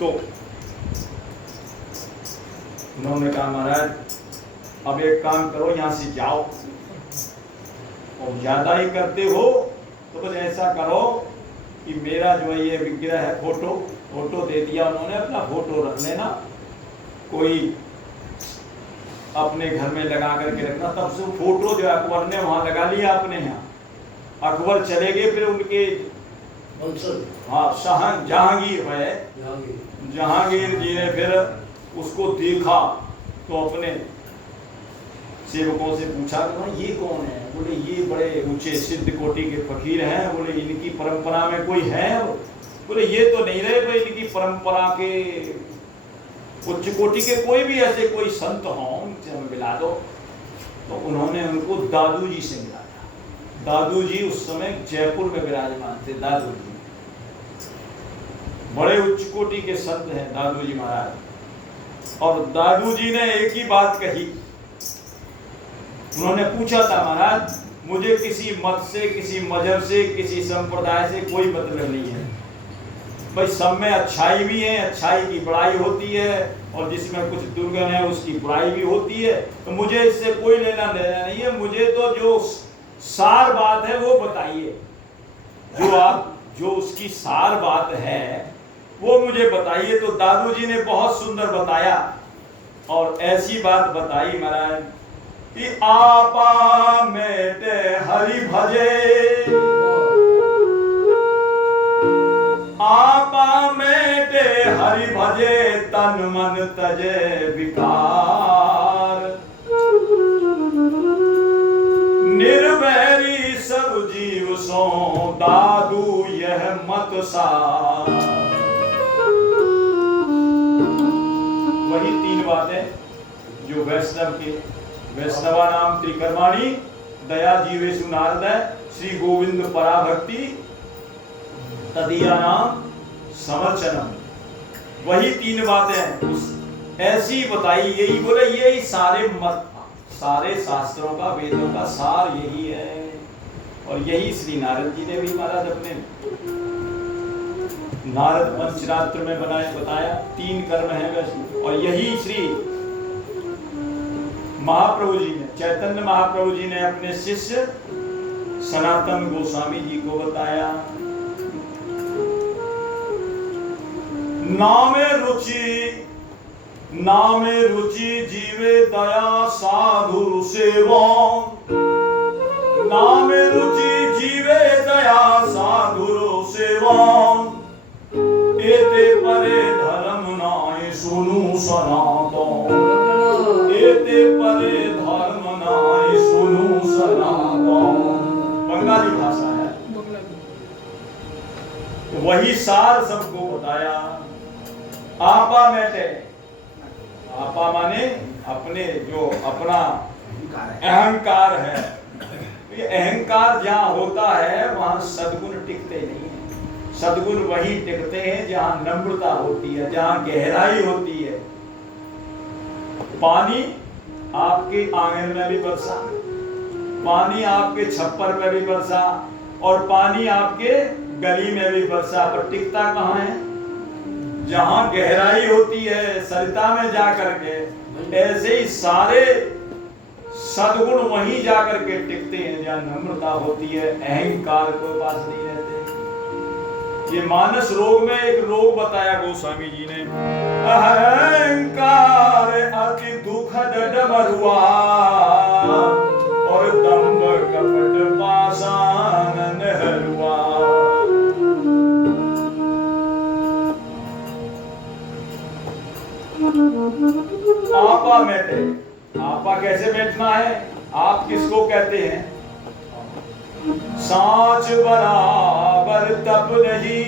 तो उन्होंने कहा महाराज अब एक काम करो, यहां से जाओ, और ज्यादा ही करते हो तो बस ऐसा करो कि मेरा जो है ये विग्रह है, फोटो दे दिया उन्होंने, अपना फोटो रख लेना, कोई अपने घर में लगा करके रखना। तब से फोटो जो अकबर ने वहां लगा लिया अपने यहाँ। अकबर चले गए, फिर उनके हाँ जहांगीर है, जहांगीर जी ने फिर उसको देखा तो अपने सेवकों से पूछा कि ये कौन है? बोले ये बड़े ऊंचे सिद्ध कोटि के फकीर हैं। बोले इनकी परंपरा में कोई है? बोले ये तो नहीं रहे, पर इनकी परंपरा के उच्च कोटि के कोई भी ऐसे कोई संत हों उनसे हमें मिला दो। तो उन्होंने उनको दादू जी से मिलाया। दादू जी उस समय जयपुर में विराजमान थे। दादू जी बड़े उच्च कोटि के संत हैं दादू जी महाराज। और दादू जी ने एक ही बात कही, उन्होंने पूछा था महाराज मुझे किसी मत से, किसी मजहब से, किसी संप्रदाय से कोई मतलब नहीं है भाई, सब में अच्छाई भी है, अच्छाई की बड़ाई होती है, और जिसमें कुछ दुर्गुण है उसकी बुराई भी होती है, तो मुझे इससे कोई लेना देना नहीं है। मुझे तो जो सार बात है वो बताइए, जो उसकी सार बात है वो मुझे बताइए। तो दादू जी ने बहुत सुंदर बताया, और ऐसी बात बताई महाराज कि आपा मेटे हरि भजे, आपा मेटे हरि भजे, तन मन तजे विकार, निर्वैरी सब जीव सो दादू यह मत सार। वही 3 बातें जो वैष्णवा नाम त्रिकर्माणी, दया जीवेषु नारद, श्री गोविंद पराभक्ति, तदीया नाम समर्चनम, वही 3 बातें उस ऐसी बताई। यही बोले यही सारे मत, सारे शास्त्रों का, वेदों का सार यही है। और यही श्री नारद जी ने भी महाराज अपने नारद पंचरात्र में बताया 3 कर्म है वैसे। और यही श्री महाप्रभु जी ने, चैतन्य महाप्रभु जी ने अपने शिष्य सनातन गोस्वामी जी को बताया। नामे रुचि जीवे दया साधु सेवा, नामे रुचि जीवे दया साधु सेवा, एते परे धर्म नाय सुनु सनातन, एते परे धर्म नाय सुनु सनातन। बंगाली भाषा है। वही सार सबको बताया। आपा मेटे, आपा माने अपने जो अपना अहंकार है, ये अहंकार जहाँ होता है वहां सद्गुण टिकते नहीं है। सद्गुण वही टिकते हैं जहाँ नम्रता होती है, जहाँ गहराई होती है। पानी आपके आंगन में भी बरसा, पानी आपके छप्पर में भी बरसा, और पानी आपके गली में भी बरसा, पर टिकता कहाँ है? जहां गहराई होती है सरिता में जाकर के, ऐसे ही सारे सद्गुण वहीं जाकर के टिकते हैं जहां नम्रता होती है, अहंकार को पास नहीं रहते। ये मानस रोग में एक रोग बताया गोस्वामी जी ने, अहंकार अति दुखद डमरुआ और दंभ कपट पाषाण नहरुआ। आपा बैठे, आपा कैसे बैठना है? आप किसको कहते हैं? साच बराबर तप नहीं,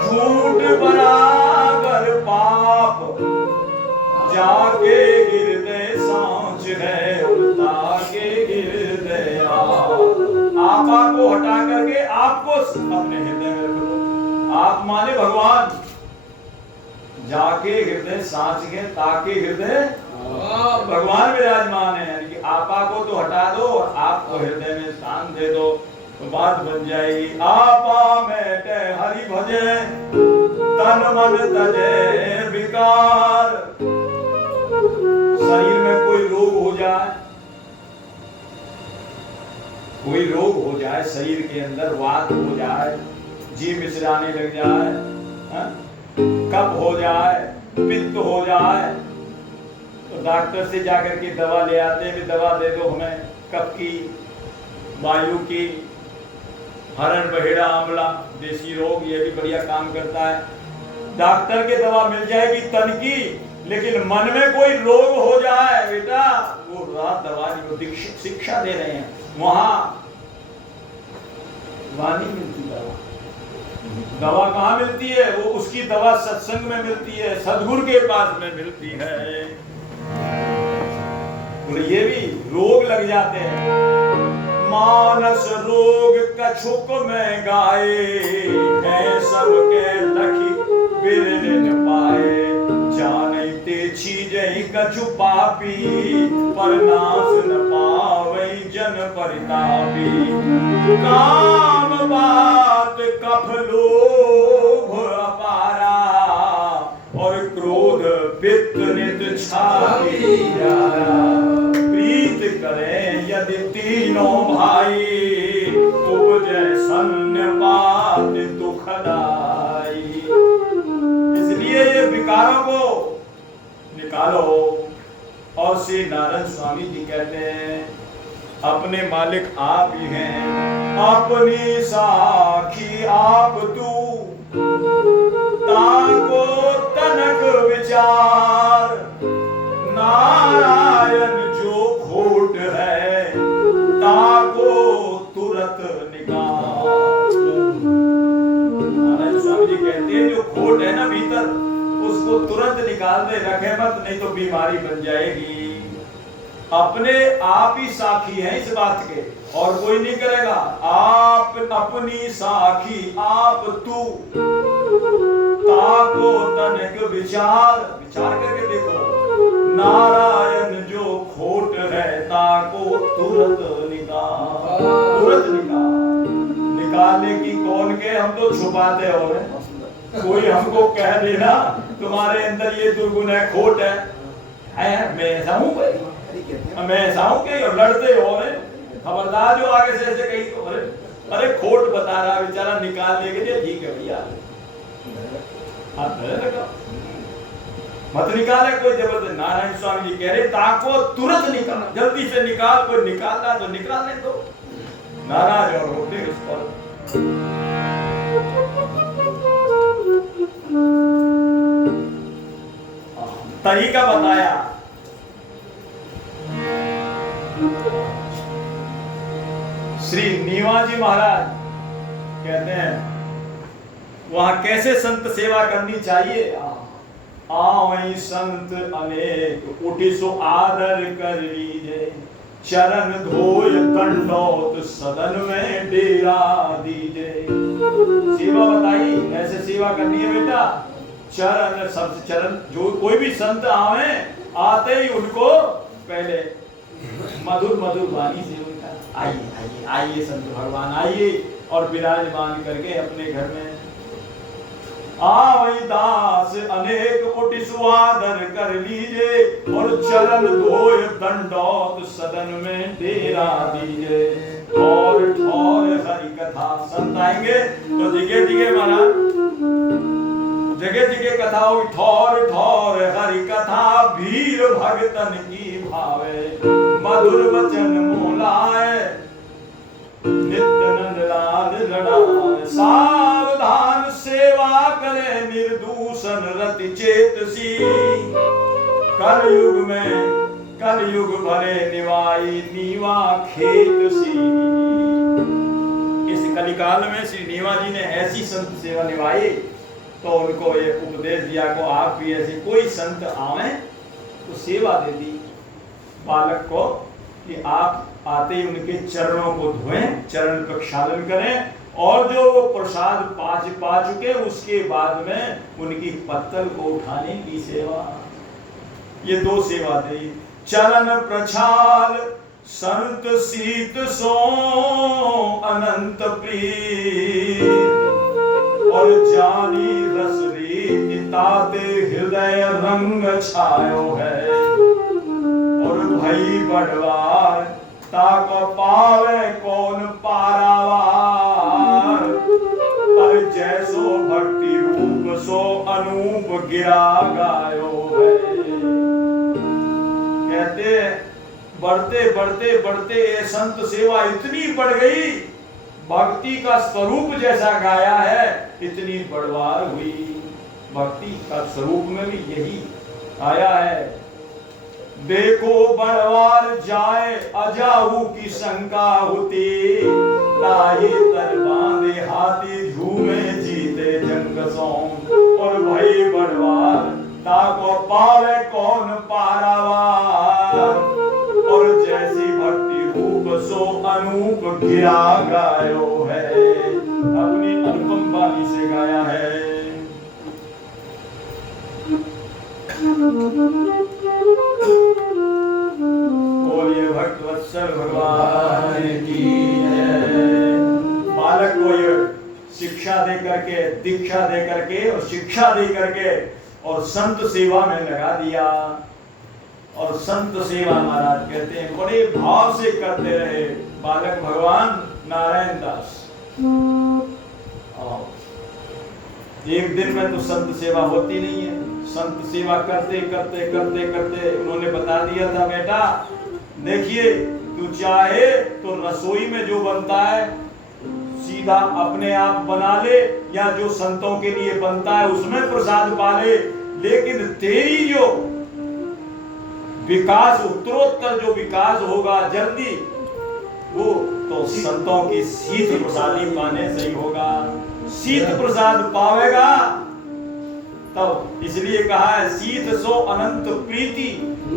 झूठ बराबर पाप, जाके हृदय सांच है उल्टा के हृदय आपा को हटा करके आपको अपने हृदय में रख लो। आप माने भगवान, जाके हृदय सांच के ताके हृदय भगवान विराजमान है। यानी कि आपा को तो हटा दो, आपको हृदय में स्थान दे दो, तो बात बन जाएगी। आपा में हरि भजे तन मन तजे विकार। शरीर में कोई रोग हो जाए, कोई रोग हो जाए, शरीर के अंदर वात हो जाए, जी मिचराने लग जाए, कफ हो जाए, पित्त हो जाए, तो डॉक्टर से जाकर के दवा ले आते हैं, भी दवा दे दो हमें कफ की, वायु की, हरण बहेड़ा आंवला देसी रोग, ये भी बढ़िया काम करता है। डॉक्टर के दवा मिल जाएगी तन की, लेकिन मन में कोई रोग हो जाए बेटा, वो रात दवा नहीं, शिक्षा दे रहे हैं, वहां नहीं मिलती दवा। दवा कहाँ मिलती है? वो उसकी दवा सत्संग में मिलती है, सद्गुरु के पास में मिलती है। तो ये भी रोग लग जाते हैं। मानस रोग कछुक में गाए, है सबके लखी बिरले न पाए। जानते चीजें कछु पापी, पर नाश न पावे जन परितापी। काम बात कफ लोभ अपारा, और क्रोध पित्त नित छाती प्यारा। प्रीत करें यदि तीनों भाई, उपजे सन्निपात दुखदाई। इसलिए ये विकारों को निकालो। और श्री नारायण स्वामी जी कहते हैं, अपने मालिक आप ही हैं, अपनी साखी आप तू, ताको तनक विचार। नारायण जो खोट है, ताको तुरंत निकाल। नारायण स्वामी जी कहते हैं, जो खोट है ना भीतर, उसको तुरंत निकाल दे, रखे मत, नहीं तो बीमारी बन जाएगी। अपने आप ही साखी हैं इस बात के, और कोई नहीं करेगा। आप अपनी साखी आप तू, ताको तनिक विचार, विचार करके देखो। नारायण जो खोट है, ताको तुरंत निकाल, तुरंत निकाल। निकालने की कौन के, हम तो छुपाते हो रहे। कोई हमको कह देना तुम्हारे अंदर ये दुर्गुण है, खोट है, मैं ऐसा हूं, मैं ऐसा हूं कि, और लड़ते हो रहे। खबरदार जो आगे से ऐसे कही तो, अरे खोट बता रहा बेचारा, निकालने के लिए ठीक है भैया, आप लगा मत निकाले कोई जबरदस्त। नारायण स्वामी जी कह रहे, ताको तुरंत निकाल, जल्दी से निकाल, कोई निकालना तो निकालने दो। नाराज और होते उस पर। तरीका बताया। श्री नीवाजी महाराज कहते हैं, वहां कैसे संत सेवा करनी चाहिए। आवई संत अनेक, उठी सो आदर कर लीजे। चरण धोय दंडौत, सदन में डेरा दीजे। सेवा बताई, ऐसे सेवा करनी है बेटा। चरण, सबसे चरण, जो कोई भी संत आवे, आते ही उनको पहले मधुर मधुर वाणी से उनका आइए आइए आइए संत भगवान आइए, और विराजमान करके अपने घर में आवै दास अनेक कोटि सुआदर कर लीजे, और चरण धोय दंडौत सदन में डेरा दीजे। ठौर ठौर हरि कथा, संत आएंगे तो जगह जगह महाराज जगह जगह कथा होगी। ठौर ठौर हरि कथा, भीर भगतन की भावे, मधुर वचन मोलाए, नित्य नंद लाल लड़ाए। सावधान सेवा करे निर्दूषण रति चेतसी, कलयुग भरे निवाई नीवा खेत सी। इस कलिकाल में श्री नीवा जी ने ऐसी संत सेवा निभाई, तो उनको ये उपदेश दिया को आप भी ऐसे कोई संत आवे तो सेवा दे दी बालक को, कि आप आते ही उनके चरणों को धोएं, चरण प्रक्षालन करें, और जो वो प्रसाद पा चुके उसके बाद में उनकी पत्तल को उठाने की सेवा। ये दो सेवा दी। चरण प्रछाल संत सीत सो अनंत प्रीत, और जानी रस रीति ताते हृदय रंग छायो है, और भई बढ़वार ताको पावे कौन पारावार, पर जैसो भक्ति रूप सो अनूप गिरा गायो है। कहते बढ़ते बढ़ते बढ़ते ये संत सेवा इतनी बढ़ गई, भक्ति का स्वरूप जैसा गाया है इतनी बढ़वार हुई। भक्ति का स्वरूप में भी यही आया है। देखो बढ़वार जाए अजाऊ की शंका होती, ताये तर बांधे हाथी झूमे जीते जंग सोम, और भई बढ़वार ताको पावे कौन पारावार, और जैसी भक्ति रूप सो अनूप गिरा गायो है। अपनी अनुपम वाणी से गाया है। बोलिए भक्त वत्सल भगवान की जय। बालक को ये शिक्षा दे करके, दीक्षा दे करके और शिक्षा दे करके और संत सेवा में लगा दिया। और संत सेवा महाराज कहते हैं बड़े भाव से करते रहे बालक भगवान नारायण दास। एक दिन में तो संत सेवा होती नहीं है। संत सेवा करते करते करते करते उन्होंने बता दिया था, बेटा देखिए तू चाहे तो रसोई में जो बनता है सीधा अपने आप बना ले, या जो संतों के लिए बनता है उसमें प्रसाद पा ले, लेकिन तेरी जो विकास, उत्तरोत्तर जो विकास होगा जल्दी, वो तो संतों की शीत प्रसादी पाने से ही होगा। शीत प्रसाद पावेगा तब, इसलिए कहा है शीत सो अनंत प्रीति।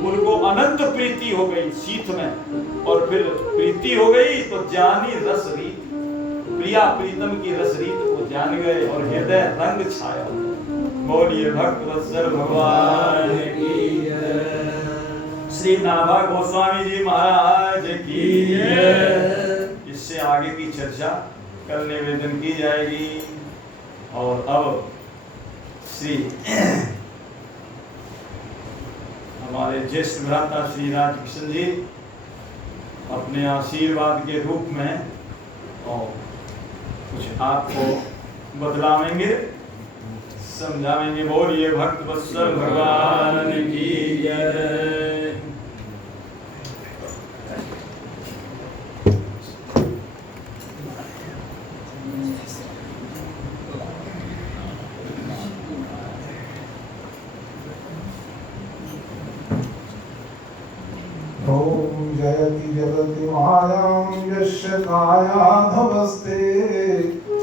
उनको अनंत प्रीति हो गई शीत में, और फिर प्रीति हो गई तो जानी रस रीत, प्रिया प्रीतम की रस रीत को जान गए और हृदय रंग छाया। बोलिए भक्त वत्सल भगवान की जय। श्री नाभा गोस्वामी जी महाराज की जय। इससे आगे की चर्चा कल निवेदन की जाएगी। और अब श्री हमारे ज्येष्ठ भ्राता श्री राजकिशन जी अपने आशीर्वाद के रूप में और कुछ आपको बतलावेंगे, समझावेंगे। बोलिए भक्त वत्सल भगवान की जय। ओम जयति जगति मायां यस्य कायाधवस्ते,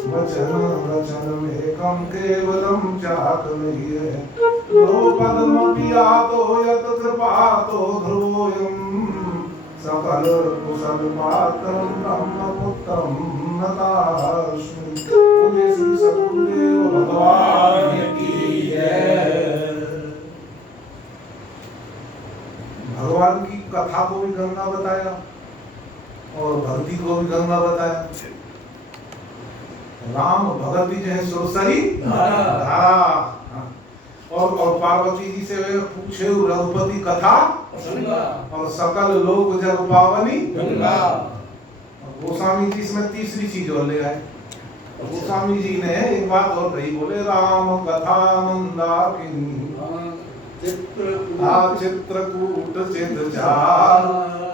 वचन वचन एकं केवलं चातुर्य, लो पद्मपि यातो यत कृपातो ध्रुवोऽयं, सकल कुशल पात्रं ब्रह्मपुत्रं नतास्मि। बोले श्री सद्गुरुदेव भगवान की जय। भगवान की कथा को भी गंगा बताया और भक्ति को भी गंगा बताया। राम भगत जो है सुरसरी धारा। धारा। और पार्वती जी से वे पूछे रघुपति कथा गंगा। और सकल लोक जग पावनी गंगा। गोस्वामी जी इसमें तीसरी चीज और ले आए। गोस्वामी जी ने एक बात और कही, बोले राम कथा मंदाकिनी चित्रकूट चितचार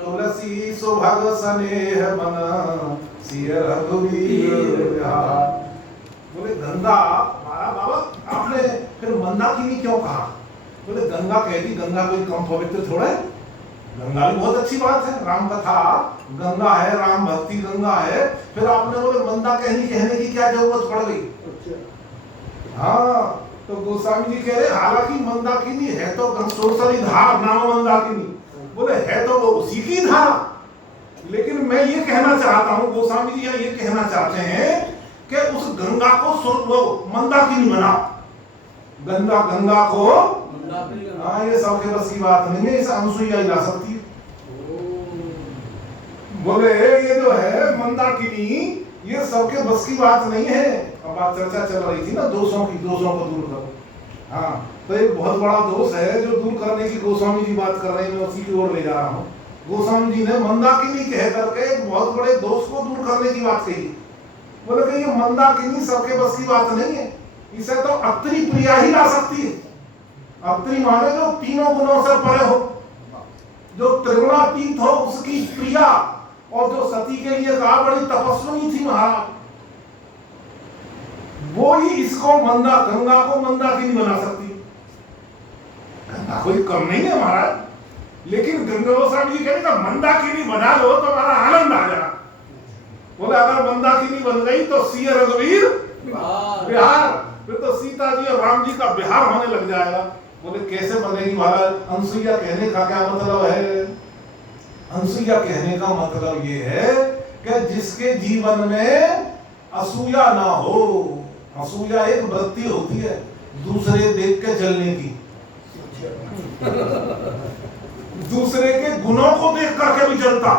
तुलसी सुभग स्नेह मन सिय रघुवीर बिहार। बोले गंगा हमारा बाबा आपने फिर मंदाकिनी क्यों कहा? बोले गंगा कहती, गंगा कोई कम पवित्र थोड़ा है, गंगा भी बहुत अच्छी बात है, राम कथा गंगा है, राम भक्ति गंगा है, फिर आपने बोले मंदाकिनी कहने की क्या जरूरत पड़ गई? हाँ, तो गोस्वामी जी कह रहे हालांकि मंदाकिनी है तो सुरसरी धार नाम मंदाकिनी, बोले है तो वो उसी की धारा, लेकिन मैं ये कहना चाहता हूँ, गोस्वामी जी ये कहना चाहते हैं कि उस गंगा को मंदाकिनी बनाओ, गंगा को। हाँ, ये सबके बस की बात नहीं है, इसे अनसुईया ही ला सकती है। बोले ये जो है मंदाकिनी, ये सबके बस की बात नहीं है। अब बात चर्चा चल रही थी ना दोषों की, दोषों को दूर करो। हाँ, तो एक बहुत बड़ा दोष है जो दूर करने की गोस्वामी जी बात कर रहे हैं, मैं उसी की ओर ले जा रहा हूँ। गोस्वामी जी ने मंदाकिनी कह करके एक बहुत बड़े दोष को दूर करने की बात कही। बोले कि ये मंदाकिनी सबके बस की बात नहीं है, इसे तो अत्रि प्रिया ही ला सकती है। अत्रि माने जो तीनों गुणों से परे हो, जो त्रिगुणातीत हो, उसकी प्रिया, और जो सती के लिए कहा बड़ी तपस्विनी थी महाराज, वो ही इसको गंगा को मंदाकिनी बना सकती है। गंगा कोई कम नहीं है महाराज, लेकिन गंगा गोस्वामी जी कहते मंदाकिनी बना लो तो हमारा आनंद आ जाएगा। बोले अगर मंदाकिनी बन गई तो सिय रघुवीर बिहार, फिर तो सीता जी और राम जी का बिहार होने लग जाएगा। बोले कैसे बनेगी महाराज? अनसुईया कहने का क्या मतलब है? अनसुईया कहने का मतलब ये है कि जिसके जीवन में असूया ना हो। असूया एक वृत्ति होती है दूसरे देख के चलने की, दूसरे के गुणों को देख करके भी चलता।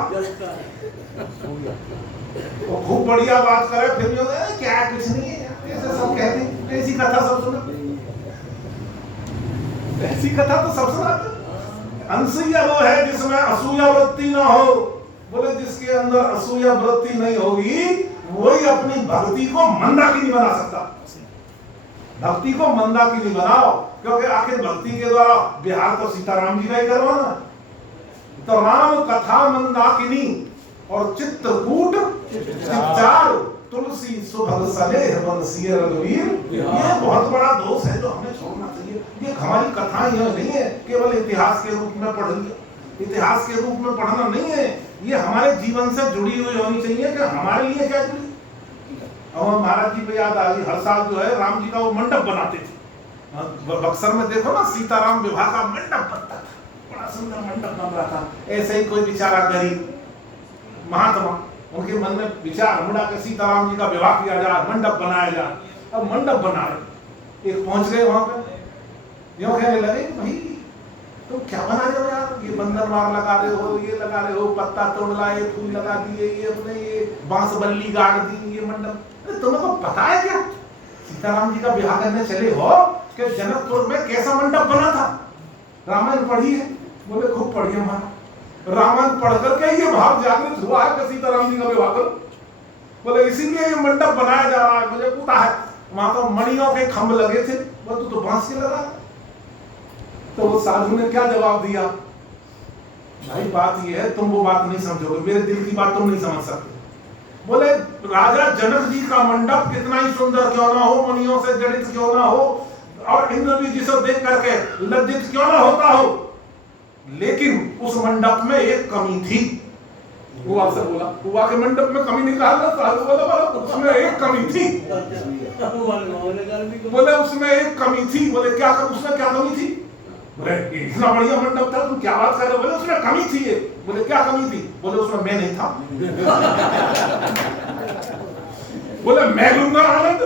वो खूब बढ़िया बात करे फिर भी क्या कुछ नहीं है, ऐसे सब कहते हैं, ऐसी कथा सब सुना, ऐसी कथा तो सब सुनाते। अनसूया वो है जिसमें असूया वृत्ति ना हो। बोले जिसके अंदर असूया वृत्ति नहीं होगी वही अपनी भक्ति को मंदाकिनी बना सकता। भक्ति को मंदाकिनी बनाओ, क्योंकि आखिर भक्ति के द्वारा बिहार तो सीताराम जी का ही करवाना। तो राम कथा मंदाकिनी और चित्रकूट चित्चार तुलसी सुभग स्नेह मन सिय रघुवीर, ये बहुत बड़ा दोष है जो हमें छोड़ना चाहिए। ये हमारी कथाएं यह नहीं है केवल इतिहास के रूप में पढ़ लिया, इतिहास के रूप में पढ़ना नहीं है, ये हमारे जीवन से जुड़ी हुई होनी चाहिए कि हमारे लिए क्या जुड़ी। और महाराज जी को याद आ गई, हर साल जो है राम जी का वो मंडप बनाते थे। बक्सर में देखो ना, सीताराम विवाह का मंडप बनता था, बड़ा सुंदर मंडप बन रहा था। ऐसे ही कोई बेचारा गरीब महात्मा, उनके मन में विचार मुड़ा के सीताराम जी का विवाह किया जाए, मंडप बनाया जाए। अब मंडप बना रहे, एक पहुंच गए वहां पे, यूं कहने लगे भाई तुम क्या बना रहे हो यार, ये बंदर मार लगा रहे हो, ये लगा रहे हो, पत्ता तोड़ लाए, फूल लगा दिए, ये अपने ये बांस बल्ली गाड़ दी, ये मंडप। तुम्हें को पता है क्या सीताराम जी का विवाह करने चले हो कि जनकपुर में कैसा मंडप बना था? रामायण पढ़ी है? बोले खूब पढ़ी है महाराज। रामायण पढ़ करके ये भाव जागृत हुआ है कि सीताराम जी का विवाह करो। बोले इसीलिए ये मंडप बनाया जा रहा है, मुझे पता है। वहां तो मणियों के खंभ लगे थे, बोले तू तो बांस के लगा। तो वो साधु ने क्या जवाब दिया, भाई बात ये है तुम वो बात नहीं समझोगे, मेरे दिल की बात तुम नहीं समझ सकते। बोले राजा जनक जी का मंडप कितना ही सुंदर क्यों ना हो, मणियों से जड़ित क्यों ना हो, और इंद्र भी जिसे देख करके लज्जित क्यों ना होता हो, लेकिन उस मंडप में एक कमी थी। वो आपसे बोला हुआ के मंडप में कमी निकालना, साधु बोला उसमें एक कमी थी। बोले उसमें एक कमी थी। बोले क्या, उसमें क्या कमी थी? बोले इतना बढ़िया मंडप था, तुम क्या बात कर रहे हो? बोले उसमें कमी थी। बोले क्या कमी थी? बोले उसमें मैं नहीं था। बोले मैं लूंगा आनंद,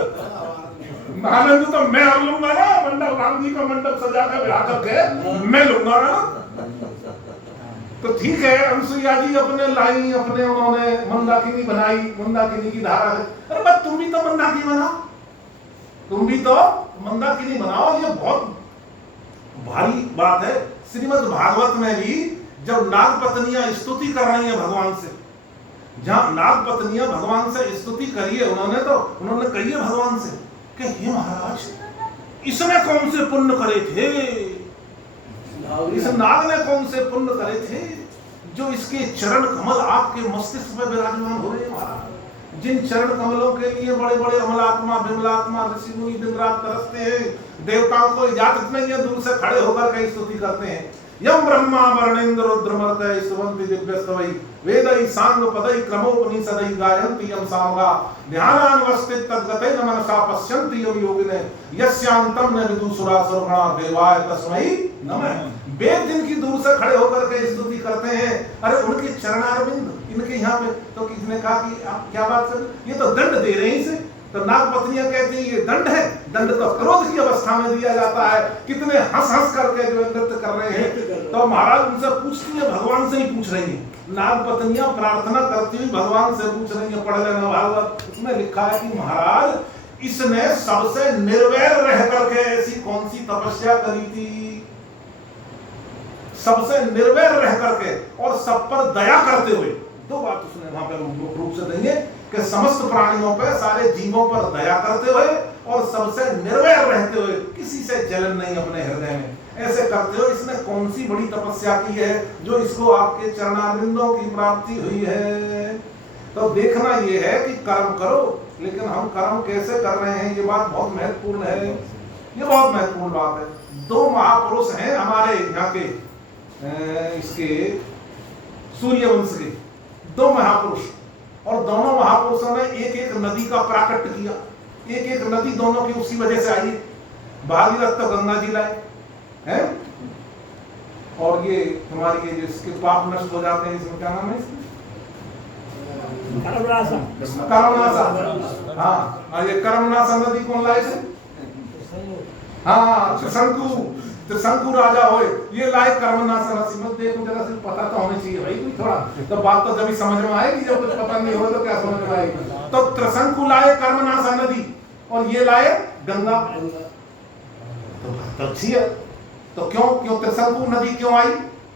आनंद तो मैं और लूंगा ना, मंडप राम जी का मंडप सजा कर ब्याह करके मैं लूंगा ना। तो ठीक है, अनसुईया जी अपने लाई, अपने उन्होंने मंदाकिनी बनाई, मंदाकिनी की धारा है। अरे बस तुम भी तो मंदाकिनी बनाओ, तुम भी तो मंदाकिनी बनाओ। ये बहुत भारी बात है। श्रीमद् भागवत में भी जब नाग पत्नियां स्तुति कर रही हैं भगवान से, जहां नाग पत्नियां भगवान से स्तुति करी है उन्होंने कही है भगवान से कि हे महाराज, इसने कौन से पुण्य करे थे, इस नाग ने कौन से पुण्य करे थे जो इसके चरण कमल आपके मस्तिष्क में विराजमान हो रहे हैं महाराज। जिन चरण कमलों के लिए बड़े बड़े अमलात्मा विमलात्मा ऋषि मुनि दिन रात तरसते हैं, देवताओं को इजाजत नहीं है, दूर से खड़े होकर के स्तुति करते हैं। यम ब्रह्मा वर्णेन्द्र रुद्रमर्तय स्तुवन्ति दिव्यस्तवै वेदै सांग पदै क्रमोपनिषदै गायन्ति यम सामगा ध्यानान्वस्थित तद्गतेन मनसा पश्यन्ति यम योगिनः यस्यांतं न विदुषुरासुरगणा देवाय तस्मै नमः। वेद जिनकी दूर से खड़े होकर के स्तुति करते हैं, अरे उनके चरणारविंद इनके यहाँ पे, तो किसने कहा कि आप क्या बात कर, ये तो दंड दे रहे हैं इसे। तो नाग पत्नियां कहती हैं ये दंड है, दंड तो क्रोध की अवस्था में दिया जाता है। कितने हंस हंस करके जो नृत्य कर रहे हैं। तो महाराज उनसे पूछती है, भगवान से ही पूछ रही है, नाग पत्नियां प्रार्थना करती हुई भगवान से पूछ रही है। पढ़ लेना भागवत, उसमें लिखा है कि महाराज इसने सबसे निर्वैर रह करके ऐसी कौन सी तपस्या करी थी, सबसे निर्वैर रह करके और सब पर दया करते हुए। दो बात उसने वहां पर रूप से देंगे कि समस्त प्राणियों पर, सारे जीवों पर दया करते हुए और सबसे निर्वैर रहते हुए, किसी से जलन नहीं अपने हृदय में, ऐसे करते हुए इसने कौन सी बड़ी तपस्या की है जो इसको आपके चरणारविंदों की प्राप्ति हुई है। तो देखना यह है कि कर्म करो, लेकिन हम कर्म कैसे कर रहे हैं, ये बात बहुत महत्वपूर्ण है। ये बहुत महत्वपूर्ण बात है। दो महापुरुष हैं हमारे यहाँ के इसके सूर्यवंश के दो महापुरुष, और दोनों महापुरुषों ने एक एक नदी का प्राकट्य किया। एक एक नदी दोनों की उसी वजह से आई। भागीरथ तो गंगा जी लाए हैं, और ये तुम्हारी ये जिसके पाप नष्ट हो जाते हैं, इसमें क्या नाम है इसमें, कर्मनाशा। हाँ, ये कर्मनाशा नदी कौन लाए थे? हाँ, त्रिशंकु राजा होए, ये लाए कर्मनाशा नदी। मत देखो जरा से पता तो होना चाहिए भाई कोई थोड़ा, तो बात तो जब ही समझ में आएगी, जब कुछ पता नहीं हो तो क्या समझ में आएगी। तो त्रिशंकु लाए कर्मनाशा नदी और ये लाए गंगा। तो अच्छी है। तो क्यों त्रिशंकु नदी क्यों आई?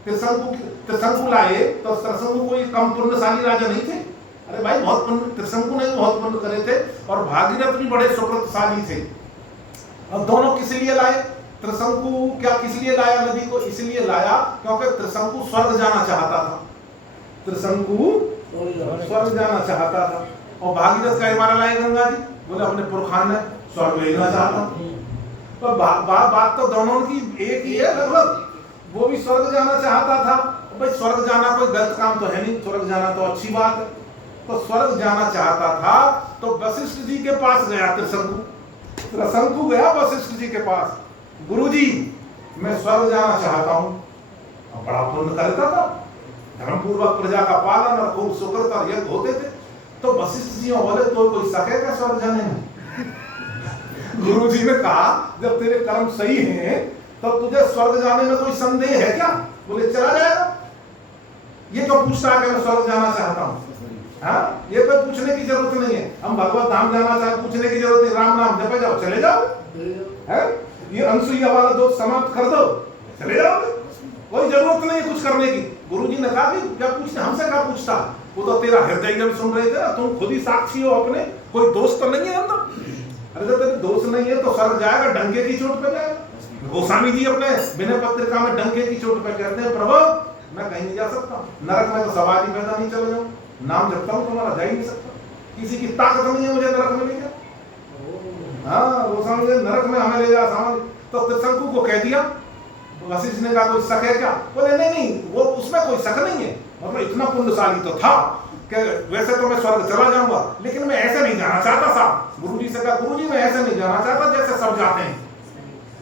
त्रिशंकु लाए तो त्रिशंकु कोई कम पुण्यशाली राजा नहीं थे। अरे भाई बहुत पुण्य, त्रिशंकु ने बहुत पुण्य करे थे, और भागीरथ भी बड़े सुकृतशाली थे। और दोनों किस लिए लाए? त्रिशंकु क्या किस लिए लाया नदी को? इसलिए लाया क्योंकि त्रिशंकु स्वर्ग जाना चाहता था। त्रिशंकु स्वर्ग जाना चाहता था, और भागीरथ का हमारा लाए गंगा जी, बोले अपने पुरखान ने स्वर्ग लेना चाहता। तो बात तो दोनों की एक ही है लगभग। वो भी स्वर्ग जाना चाहता था। भाई स्वर्ग जाना कोई गलत काम तो है नहीं, स्वर्ग जाना तो अच्छी बात है। तो स्वर्ग जाना चाहता था तो वशिष्ठ जी के पास गया त्रिशंकु गया वशिष्ठ जी के पास, गुरुजी मैं स्वर्ग जाना चाहता हूँ। और बड़ा पुण्य करता था, धर्मपूर्वक प्रजा का पालन और खूब सुकृत और यज्ञ होते थे। तो वशिष्ठ जी बोले तो कोई सके क्या स्वर्ग जाने में? गुरुजी ने कहा जब तेरे कर्म सही हैं तो तुझे स्वर्ग जाने में कोई संदेह है क्या? बोले चला जाएगा। ये तो पूछता है कि मैं स्वर्ग जाना चाहता हूँ। हाँ, ये कोई पूछने की जरूरत नहीं है। हम भगवत धाम जाना चाहते, पूछने की जरूरत नहीं, राम नाम जपे जाओ, चले जाओ। है ये अनसुईया वाला दोष समाप्त कर दो, चले जाओगे, कोई जरूरत नहीं कुछ करने की। गुरुजी ने कहा कि क्या पूछने, हमसे क्या पूछता, वो तो तेरा हृदय जब सुन रहे थे ना, तुम खुद ही साक्षी हो अपने, कोई दोष तो नहीं है अंदर। अरे जब तेरे दोष नहीं है तो स्वर्ग जाएगा, डंके की चोट पे जाएगा। गोस्वामी जी अपने विनय पत्रिका में डंके की चोट पे कहते हैं, प्रभु मैं कहीं नहीं जा सकता, नरक में तो सवाल ही पैदा नहीं, चले जाऊं, नाम जपता हूं तुम्हारा, जा ही नहीं सकता, किसी की ताकत नहीं है मुझे नरक में ले जा। हाँ, गोस्वामी जी नरक में हमें ले जा सामान। तो त्रिशंकु को कह दिया। वशिष्ठ ने कहा कोई शक है क्या? बोले नहीं, वो उसमें कोई शक नहीं है, मतलब इतना पुण्यशाली तो था कि वैसे तो मैं स्वर्ग चला जाऊंगा, लेकिन मैं ऐसे नहीं जाना चाहता साहब। गुरुजी से कहा, गुरुजी मैं ऐसे नहीं जाना चाहता जैसे सब जाते हैं।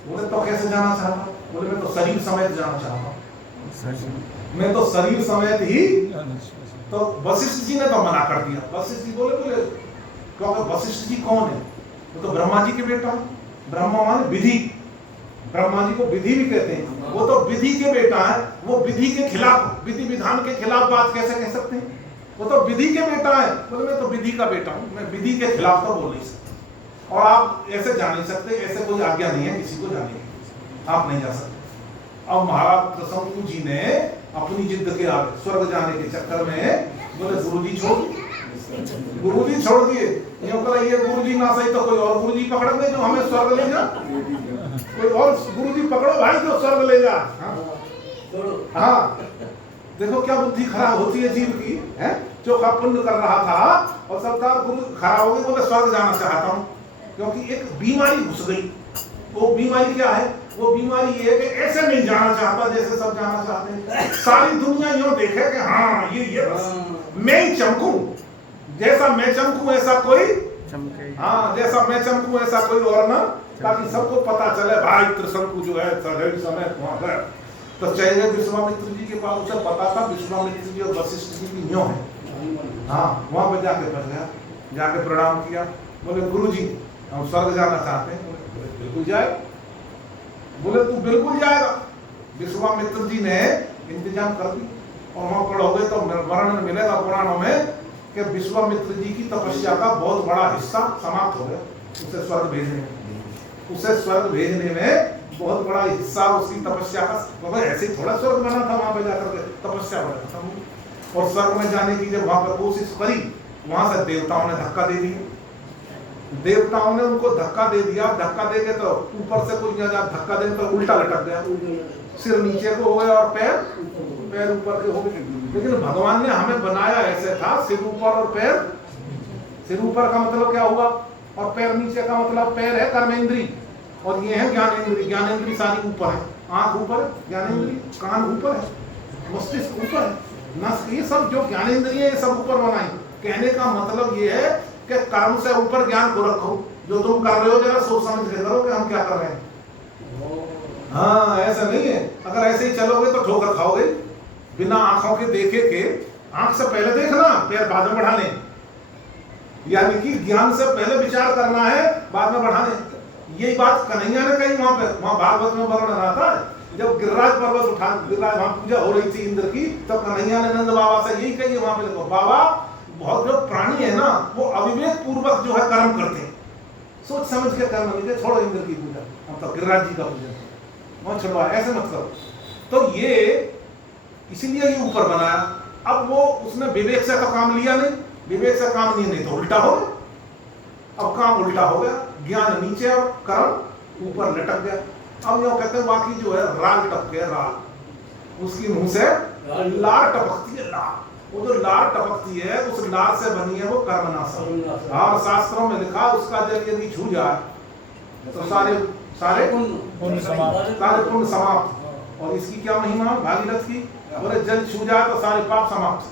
बोले तो कैसे जाना चाहता? बोले मैं तो शरीर समेत जाना चाहता हूँ, मैं तो शरीर समेत ही। तो वशिष्ठ जी ने तो मना कर दिया। वशिष्ठ जी बोले क्योंकि वशिष्ठ जी कौन है? वो तो ब्रह्मा जी के बेटा है। ब्रह्मा माने विधि, ब्रह्मा जी को विधि भी कहते हैं, वो तो विधि के बेटा है, वो विधि के खिलाफ, विधि विधान के खिलाफ बात कैसे कह सकते हैं? वो तो विधि के बेटा है, बोले मैं तो विधि का बेटा हूँ, मैं विधि के खिलाफ तो बोल नहीं सकता। और आप ऐसे जा नहीं सकते, ऐसे कोई आज्ञा नहीं है किसी को जाने की, आप नहीं जा सकते। अब महाराज त्रिशंकु जी ने अपनी जिद के आगे स्वर्ग जाने के चक्कर में बोले गुरुजी छोड़ दिए। यूं कर ये गुरुजी ना सही तो कोई और गुरुजी पकड़ेंगे जो हमें स्वर्ग ले जा, कोई और गुरुजी पकड़ो भाई जो स्वर्ग ले जा। हाँ देखो क्या बुद्धि खराब होती है जीव की, है? चोखा पुण्य कर रहा था और सरकार गुरु खराब हो गई, बोले स्वर्ग जाना चाहता हूँ, क्योंकि एक बीमारी घुस गई। वो बीमारी क्या है? वो बीमारी ये है कि ऐसे नहीं जाना चाहता जैसे सब जाना चाहते हैं। सारी दुनिया यूं देखे कि हाँ ये बस मैं ही चमकूं, जैसा मैं चमकूं ऐसा कोई चमके, हाँ जैसा मैं चमकूं ऐसा कोई और ना, ताकि सबको पता चले भाई त्रिशंकु जो है सदैव समय वहां पर। तो चाहिए विश्वामित्र जी के पास, उसे पता था विश्वामित्र जी और वशिष्ठ जी की न्यों है। हाँ वहां पर जाके फंस गया, जाके प्रणाम किया, बोले गुरु जी हम स्वर्ग जाना चाहते हैं। बिल्कुल जाए, बोले तू बिल्कुल जाएगा। विश्वामित्र जी ने इंतजाम कर दी और वहां पढ़ोगे तो वर्णन मिलेगा पुराणों में कि विश्वामित्र जी की तपस्या का बहुत बड़ा हिस्सा समाप्त हो गया उसे स्वर्ग भेजने में। उसे स्वर्ग भेजने में बहुत बड़ा हिस्सा उसकी तपस्या का, ऐसे ही थोड़ा स्वर्ग बना था, वहां पर जाकर के तपस्या बना था। और स्वर्ग में जाने की जब वहां पर कोशिश करी, वहां से देवताओं ने धक्का दे दिया। देवताओं ने उनको धक्का दे दिया, धक्का देके तो ऊपर से कोई धक्का देने तो उल्टा लटक गया, सिर नीचे को हो गया और पैर ऊपर के हो गए। लेकिन भगवान ने हमें बनाया ऐसे था, सिर ऊपर और पैर, सिर ऊपर का मतलब क्या हुआ और पैर नीचे का मतलब, पैर है कर्मेंद्री और ये है ज्ञानेंद्री। ज्ञानेंद्री सारी ऊपर है, आंख ऊपर है, ज्ञानेंद्री, कान ऊपर है, मस्तिष्क ऊपर है, नस, ये सब जो ज्ञानेंद्रिय ये सब ऊपर बनाई। कहने का मतलब ये है कि कर्म से ऊपर ज्ञान को रखो, जो तुम कर रहे हो जरा सोच समझ के करो कि हम क्या कर रहे हैं। हाँ ऐसा नहीं है, अगर ऐसे ही चलोगे तो ठोकर खाओगे। बिना आंखों के देखे के, आंख से पहले देखना पैर बाद में बढ़ाने, यानी कि ज्ञान से पहले विचार करना है बाद में बढ़ाने। यही बात कन्हैया ने कही वहां पे, वहां भागवत में वर्णन आता है जब गिरिराज पर्वत उठा, गिरिराज वहां पूजा हो रही थी इंद्र की, तब कन्हैया ने नंद बाबा से यही कही वहां पे, देखो बाबा बहुत जो प्राणी है ना वो अविवेक पूर्वक जो है कर्म करते हैं, सोच समझ के कर्म नहीं करते। छोड़ो इंद्र की पूजा, मतलब गिरिराज जी का पूजन वहां छोड़वा, ऐसे मत करो। तो ये इसीलिए ये ऊपर बनाया। अब वो उसने विवेक से तो काम लिया नहीं, विवेक से काम नहीं तो उल्टा हो गया। अब काम उल्टा हो गया, ज्ञान नीचे और कर्म ऊपर लटक गया। अब ये कहते हैं बाकी जो है राग टपके, राग उसकी मुंह से लार टपकती है, लार, वो जो लार टपकती है उस लार से बनी है वो कर्मनाशक। और शास्त्रों में लिखा उसका जल यदि छू जाए तो सारे पुण्य समाप्त। और इसकी क्या महिमा भागीरथ की, बोले जल छू जाए तो सारे पाप समाप्त।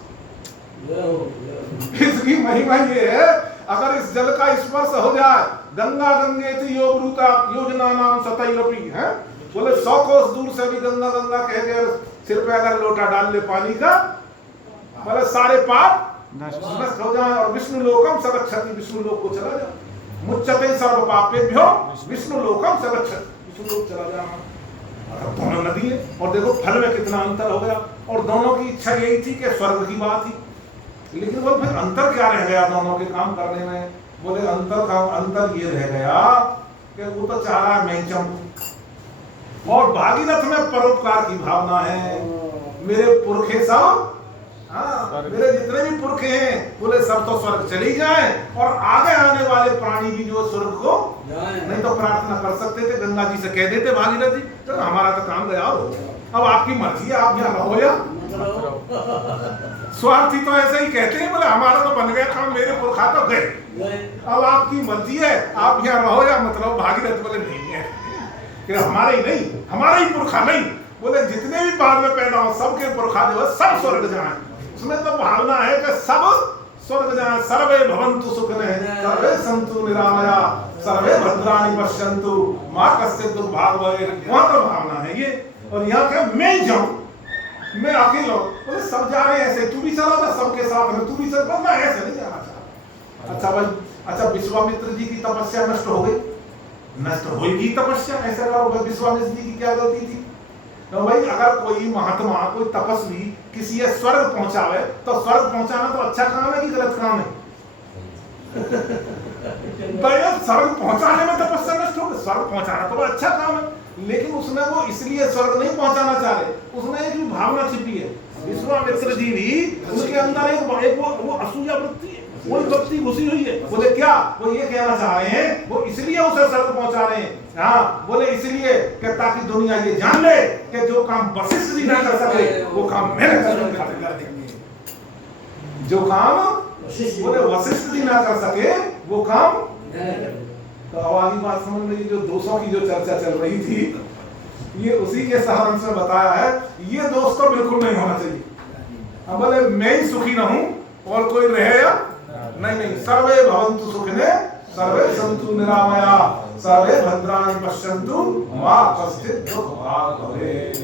इसकी महिमा ये है अगर इस जल का स्पर्श हो जाए, गंगा गंगेति योगरूता योजना नाम सतैरपि है, बोले 100 कोस दूर से भी गंगा गंगा कह के सिर पे अगर लोटा डाल ले पानी का, बोले सारे पाप नष्ट हो जाए। और विष्णु लोकम सगच्छति, विष्णु लोक को चला जाए। मुच्यते सर्व पापेभ्यो विष्णु लोकम सगच्छति, विष्णु लोक चला जाए। दोनों नदी है और देखो फल में कितना अंतर हो गया। और दोनों की इच्छा यही थी कि स्वर्ग की बात थी, लेकिन वो फिर अंतर क्या रह गया दोनों के काम करने में? बोले अंतर ये रह गया कि वो तो चाह रहा है मैं चमकूं, और भागीरथ में परोपकार की भावना है। मेरे पुरखे सब, हाँ मेरे जितने भी पुरखे हैं बोले सब तो स्वर्ग चले जाए और आगे आने वाले प्राणी भी जो स्वर्ग को नहीं तो प्रार्थना कर सकते थे, गंगा जी से कह देते भागीरथ जी तो हमारा तो काम गया हो, अब आपकी मर्जी है, आप यहाँ रहो या स्वार्थी तो ऐसे ही कहते हैं, बोले हमारा तो बन गया काम, मेरे पुरखा तो गए, अब आपकी मर्जी है, आप यहाँ रहो या मतलब। भागीरथ बोले नहीं है कि हमारे ही नहीं, हमारा ही पुरखा नहीं, बोले जितने भी बाद में पैदा हो सबके पुरखा जो है सब स्वर्ग जाए। उसमें तो भावना है कि सब स्वर्ग जाए। सर्वे भवन्तु सुखिनः सर्वे सन्तु निरामया सर्वे भद्राणि पश्यन्तु मा कश्चित् दुर्भाग् भवेत्, वहां तो भावना है ये। और यहाँ क्या मैं जाऊं, मैं अकेला, बोले सब जा रहे हैं ऐसे, तू भी चला था सबके साथ में, तू भी चल, मैं ऐसे नहीं जाना चाहता। अच्छा भाई, अच्छा विश्वामित्र जी की तपस्या नष्ट हो गई, नष्ट होगी तपस्या। ऐसा करो, विश्वामित्र जी की क्या गलती थी? तो भाई अगर कोई महात्मा, कोई तपस्वी किसी ये स्वर्ग पहुंचावे तो स्वर्ग पहुंचाना तो अच्छा काम है कि गलत काम है? भाई स्वर्ग पहुंचाने में तपस्या नष्ट हो गई, स्वर्ग पहुंचाना तो अच्छा काम है, लेकिन उसने वो इसलिए स्वर्ग नहीं पहुंचाना चाह रहे, उसने एक भावना छिपी है। विश्वामित्र जी भी उनके अंदर एक वो असूया वृत्ति है, वो वृत्ति घुसी हुई है। बोले क्या? वो ये कहना चाह रहे हैं, वो इसलिए उसे स्वर्ग पहुंचा रहे हैं। हाँ, बोले इसलिए कि ताकि दुनिया ये जान ले कि जो काम वशिष्ठ जी ना कर सके वो काम मैं कर देंगे। जो काम बोले वशिष्ठ जी ना कर सके वो काम। तो अब आगे बात समझ लीजिए, जो दोषों की जो चर्चा चल रही थी ये उसी के सारांश में बताया है। ये दोष तो बिल्कुल नहीं होना चाहिए। अब बोले मैं ही सुखी न हूं और कोई रहे या नहीं, सर्वे भवन्तु सुखिने सर्वे सन्तु निरामया सर्वे भद्राणि पश्यन्तु मा कश्चित् दुःख भाग् भवेत्।